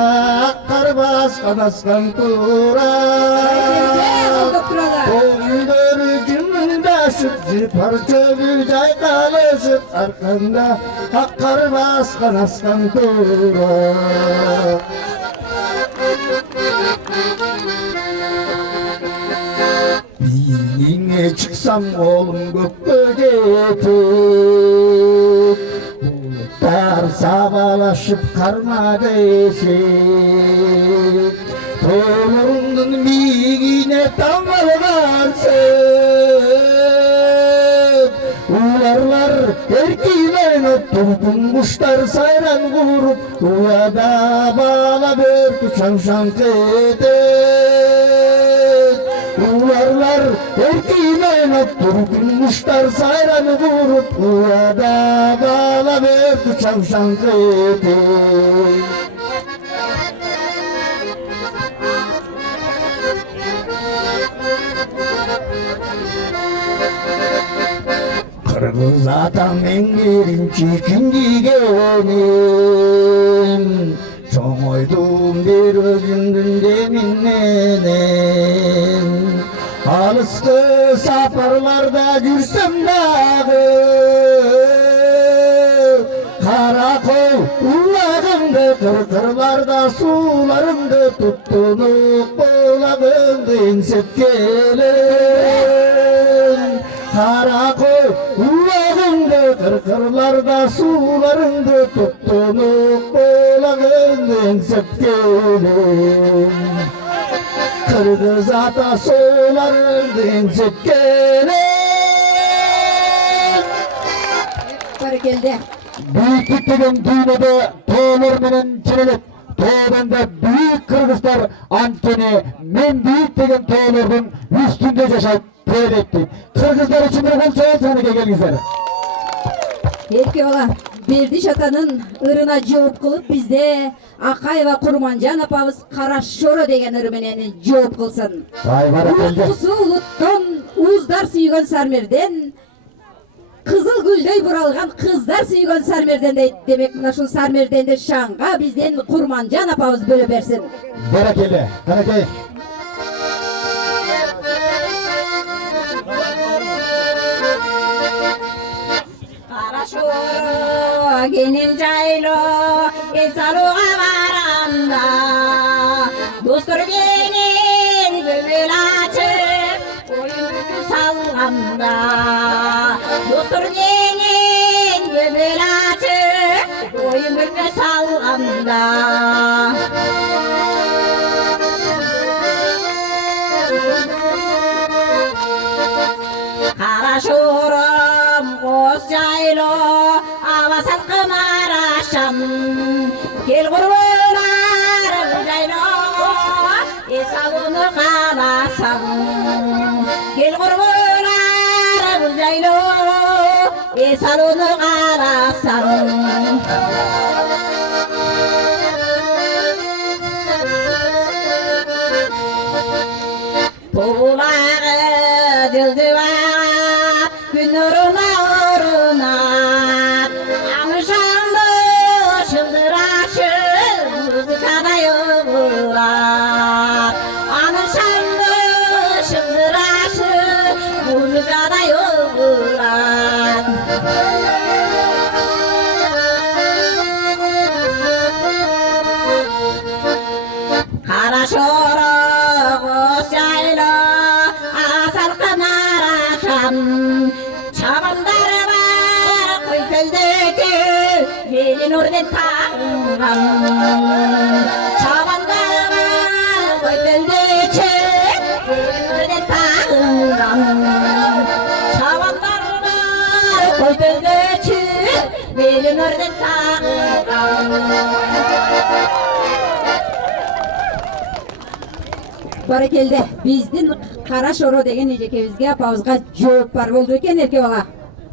akkar baskan askan kurar Toğulları cimrileşip cipar çövü caykalışıp arkanda akkar baskan askan kurar Biline çıksam oğlum gökböcektir Bulutlar sabalaşıp karma deşik Toğlurunun migine tamalarsın Ularlar erkilerini turpun kuşlar sayran kurup Uyada bağla börtü şan keder Ularlar erkilerini turpun kuşlar sayranı kurup Uyada bağla börtü şan keder Kırgız atam en birinci kindigenim Çoğoydum bir özündün deminmenem Alıslı safarlarda gürsem dağı Karakol ullağımdı kırkırlarda sularımdı Tuttunup bolağımdı insep gelin Karakol ullağımdı kırkırlarda sularımdı Tuttunup bolağımdı insep gelin Kırgız ata soğlarımdı insep gelin Barakeldi. Büyüklük деген düğünede toğlar menen çirelip Toğdan da büyük Kırgızlar Antoni men büyük деген toğlardan üstünde yaşayıp böyle etti. Kırgızlar için bir kol çayal sanıge gelgizler. Erke ola, Бердиш атанын ырына жооп кылып бизде Акаева Курманжан апабыз Карашоро деген ыры менен жооп кылсын. Улуттусу улуттон ууздар сүйгөн сармерден Кызыл гүлдөй буралган кыздар сүйгөн сармерден дейт. Демек мына ушул сармерденди шаңга бизден Курманжан апабыз бөлө берсин. Баракелде. Канакей. Karashoro gelin jaylo esaluga baranda dostur gelin bülbül açıp oyun salganda dostur gelin bülbül açıp oyun salganda Karashorom qo'z jaylo avasal qimarasham kel g'urbular jaylo esaluni qalasam kel g'urbular jaylo esaluni qalasam Pulları dildiva Günürüna uğruna Amışanlı çıldıraşı Müzik tağıram Çabanlar koy beldeçe Belden tağıram Çabanlar koy beldeçe Belden tağıram Barakelde bizdin Kara Şoro деген эжекебизге апабызга жооп бар болду экен эрке бала.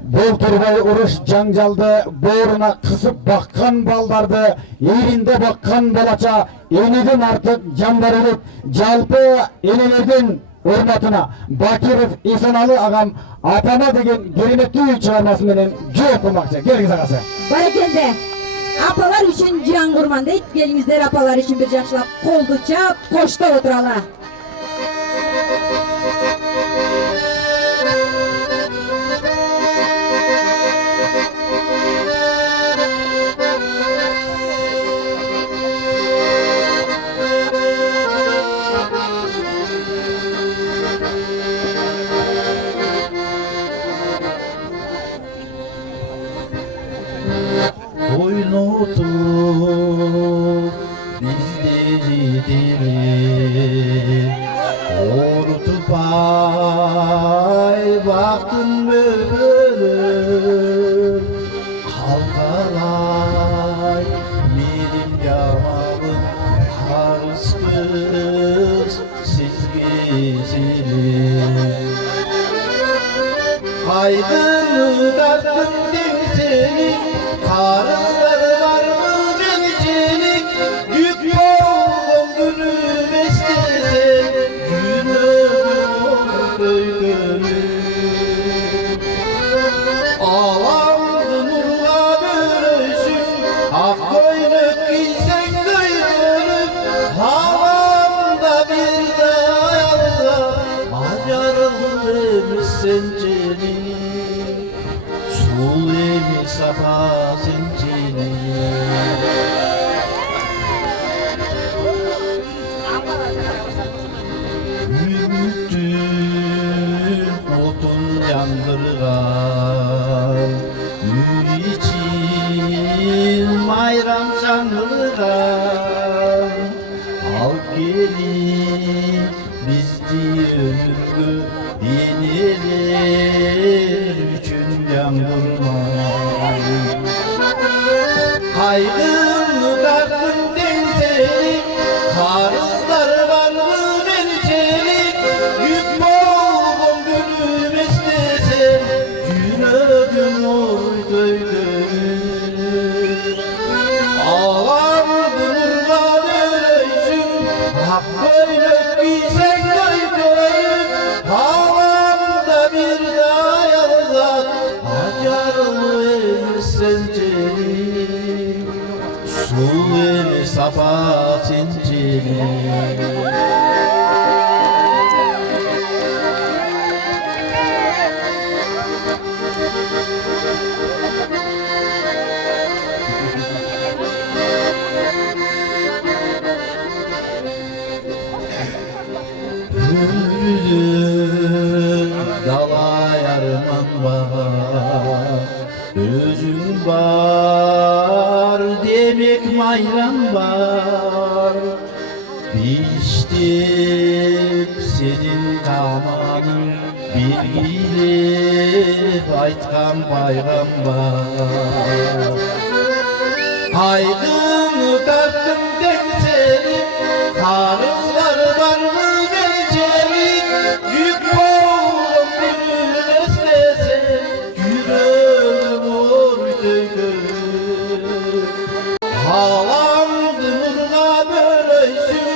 Болтурбай уруш жаңжалды бооруна кысып баккан балдарды элинде баккан балача энеден артык жан бар элек. Жалпы энелердин урматына Бакиров Эсеналы агам апама деген кереметтүү чыгармасы менен жооп кылмакчы. Келиңиз агасы. Barakelde апалар үчүн жан курман дейт. Келиңиздер апалар үчүн бир жакшылап колду чап, коштоп отуралы. Oynutup bizleri diri Orutup ay baktın bölüm Kalkalay benim yamalım Karıspız siz gezilir Kaydını darttın seni Karınlar var mı gençlik Yük boğum gülüm istesen Günüm gönlüm Ağlamdı nurla bölüsün Ak koynuk giysen gönlüm Havamda bir dayalda Acarılmış sencenin Sulemi safa zinciri Ümüttün otun yandırgan Ür için mayram çanırgan Al gelip bizdi ömürgü Yeneler üçün yandırman Kaygını darttın denselik Karızlar var mı mençelik Yük boğum gülüm istesen Günödüm oydu gönül Ağlamdı nurla böyleysün Hak koynuk giysen gönül Havamda bir dayalda Acarlı senceri Su eli safa zinciri Ömrümün dala yarman var Özün var demek mayran var Biçtim senin damanın Bir bilip aytkan bayram var Kaygını tarttım denselim Karızlar var mı gençelik Yük boğum gülüm istesen Yüreğim oydu gönül Halamdı nurla böyleysün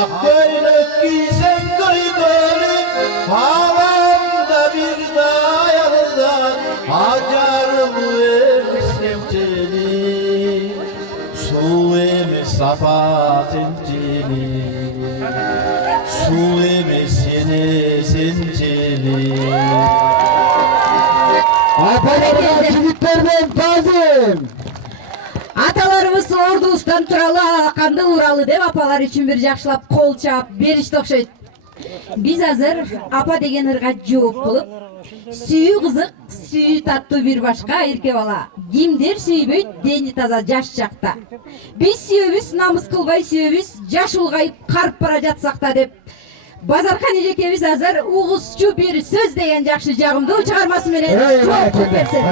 Ak koynuk giysen gönül Halamda bir dayalıdan Acarımı emsemceli Su emi safa zinceli Su emi seni zinceli Apalarına çivitlerden tazim. Аталарыбыз ордубуздан туралы алаканды уралы деп апалар үчүн бир жакшылап кол чаап беришти окшойт. Биз азыр апа деген ырга жооп кылып, сүйүү кызык сүйүү таттуу бир башка эрке бала. Кимдер сүйбөйт дени таза жаш чакта. Биз сүйөбүз, намыс кылбай сүйөбүз, жаш улгайып карып бара жатсак да деп. Базархан эжекебиз азыр угузчу бир сөз деген жакшы жагымдуу чыгармасы менен жооп берсин.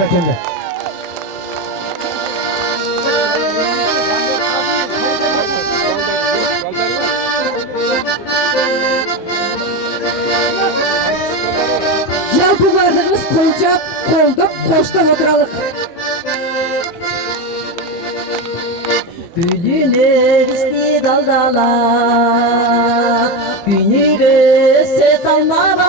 Жалпы бардығымыз қолжап, қолдап, қоштап отыралық. Günler istidaldalar, günüre set almalar.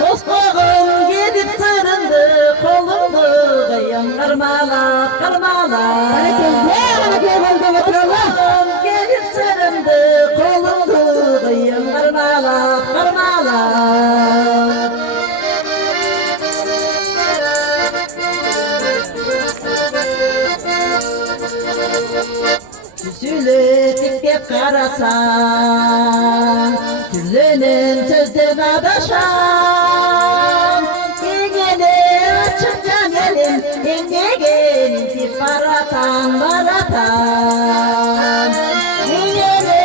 Dostluğum gelip sırındı, kolumdu kıyım kırmalar, kırmalar. Dostluğum gelip sırındı, kolumdu kıyım kırmalar, kırmalar. Süledik hep karasan, Sülenin sözden adaşan. Yengene açık can elin, yengenin tip baratan, baratan. Yengene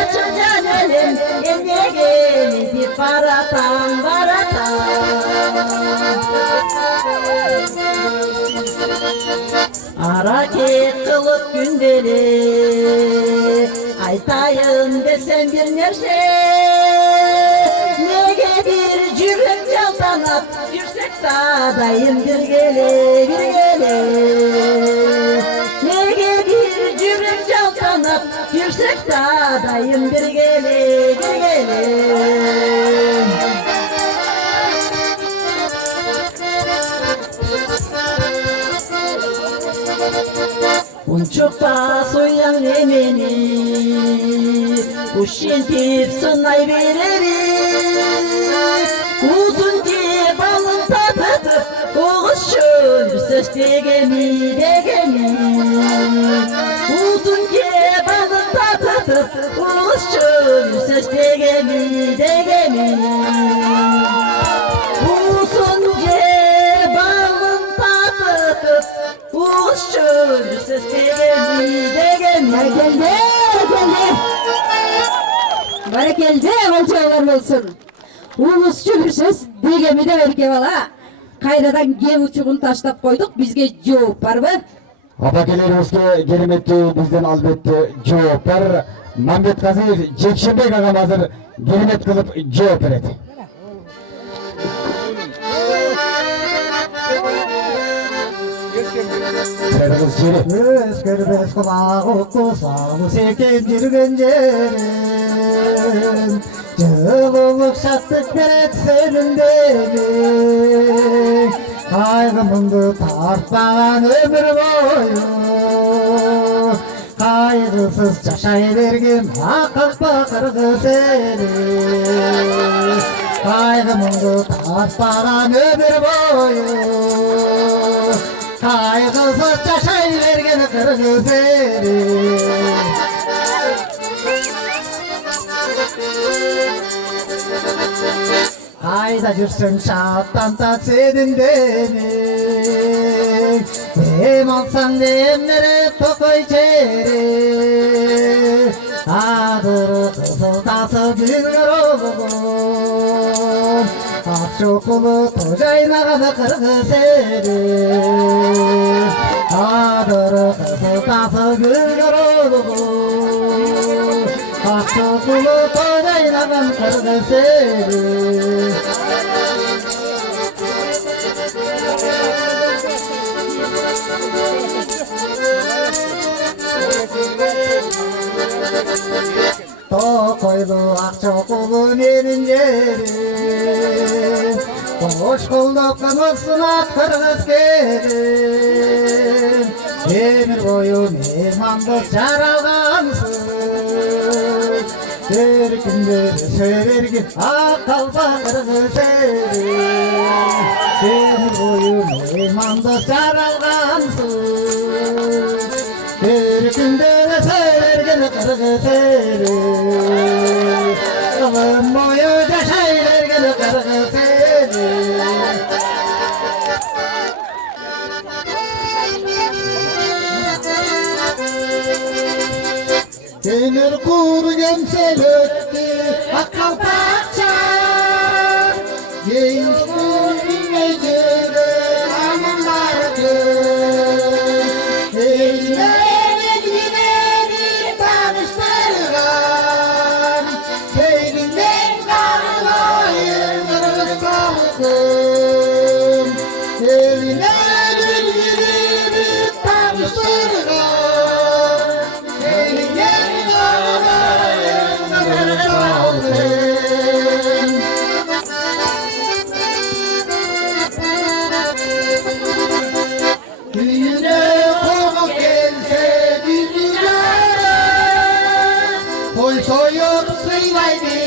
açık can elin, yengenin tip baratan, baratan. Hareket kılıp günleri aytayım desem bir nerse. Nege bir cürüm yaltanap yürsek dağdayım bir gele, bir gele. Nege bir cürüm yaltanap yürsek dağdayım bir gele, bir gele. Unçukta soyan emeni Uşintip sınay vereri Uzun tip alın tatıtıp Oğuz şöl söz degemi, degemi Uzun tip alın tatıtıp Oğuz şöl söz degemi, degemi Uzun tip alın tatıtıp Oğuz şöl söz degemi, degemi Barakelde olcaylar olsun. Ulusçu bir söz degemi de berke bala. Kayradan gem uçuğun taşlap koyduk. Bizge cevap var mı? Atakelerimizge gelimetli bizden albatta cevap var. Mehmet Gaziyev Cekşenbek ağam hazır gelimet kılıp cevap veredi. Özgürbeş kulağı kusağı seken jirgen jerim Жылылық шаттық берет сенің демек Қайғымыңды тартпаған өмір бойы Қайғысыз жашай берген ақыл бақырғы сені Қайғымыңды тартпаған өмір бойы Қайғысыз жашай берген қырғы сені Қайда жүрсің шаттанта сенің демек Дем алсаң демлері тоқой жерек Адыры қызыл тасы бүлгір олығын Ақ шоқылы тожайнағаны қырғыз ерек Адыры қызыл тасы бүлгір олығын Ақ шоқылы тожайнаған қырғыз ерек Tokoylu akçokulu menin yerim Koş kulduk kımılsına kırgız kerim Demir boyu mehmandır jaralgansın Bir күндер сөйлерген ақ қалпа қырғыз ерім Демір бойы мейманды жаралғансың Bir күндер сөйлерген қырғыз ерім Қылым бойы жашай берген қырғыз ерім Ömür kurgen selöttü Akkal paça Gençliğin eciri anılardı Eğlenin gideni tanıştırgan Keylinden karılayın kırgızsaldım Eline gülgülünü tanıştırgan Keylinden karılayın kırgızsaldım Düğüne konuk gelse düğünlere Koy soyup sıylaydı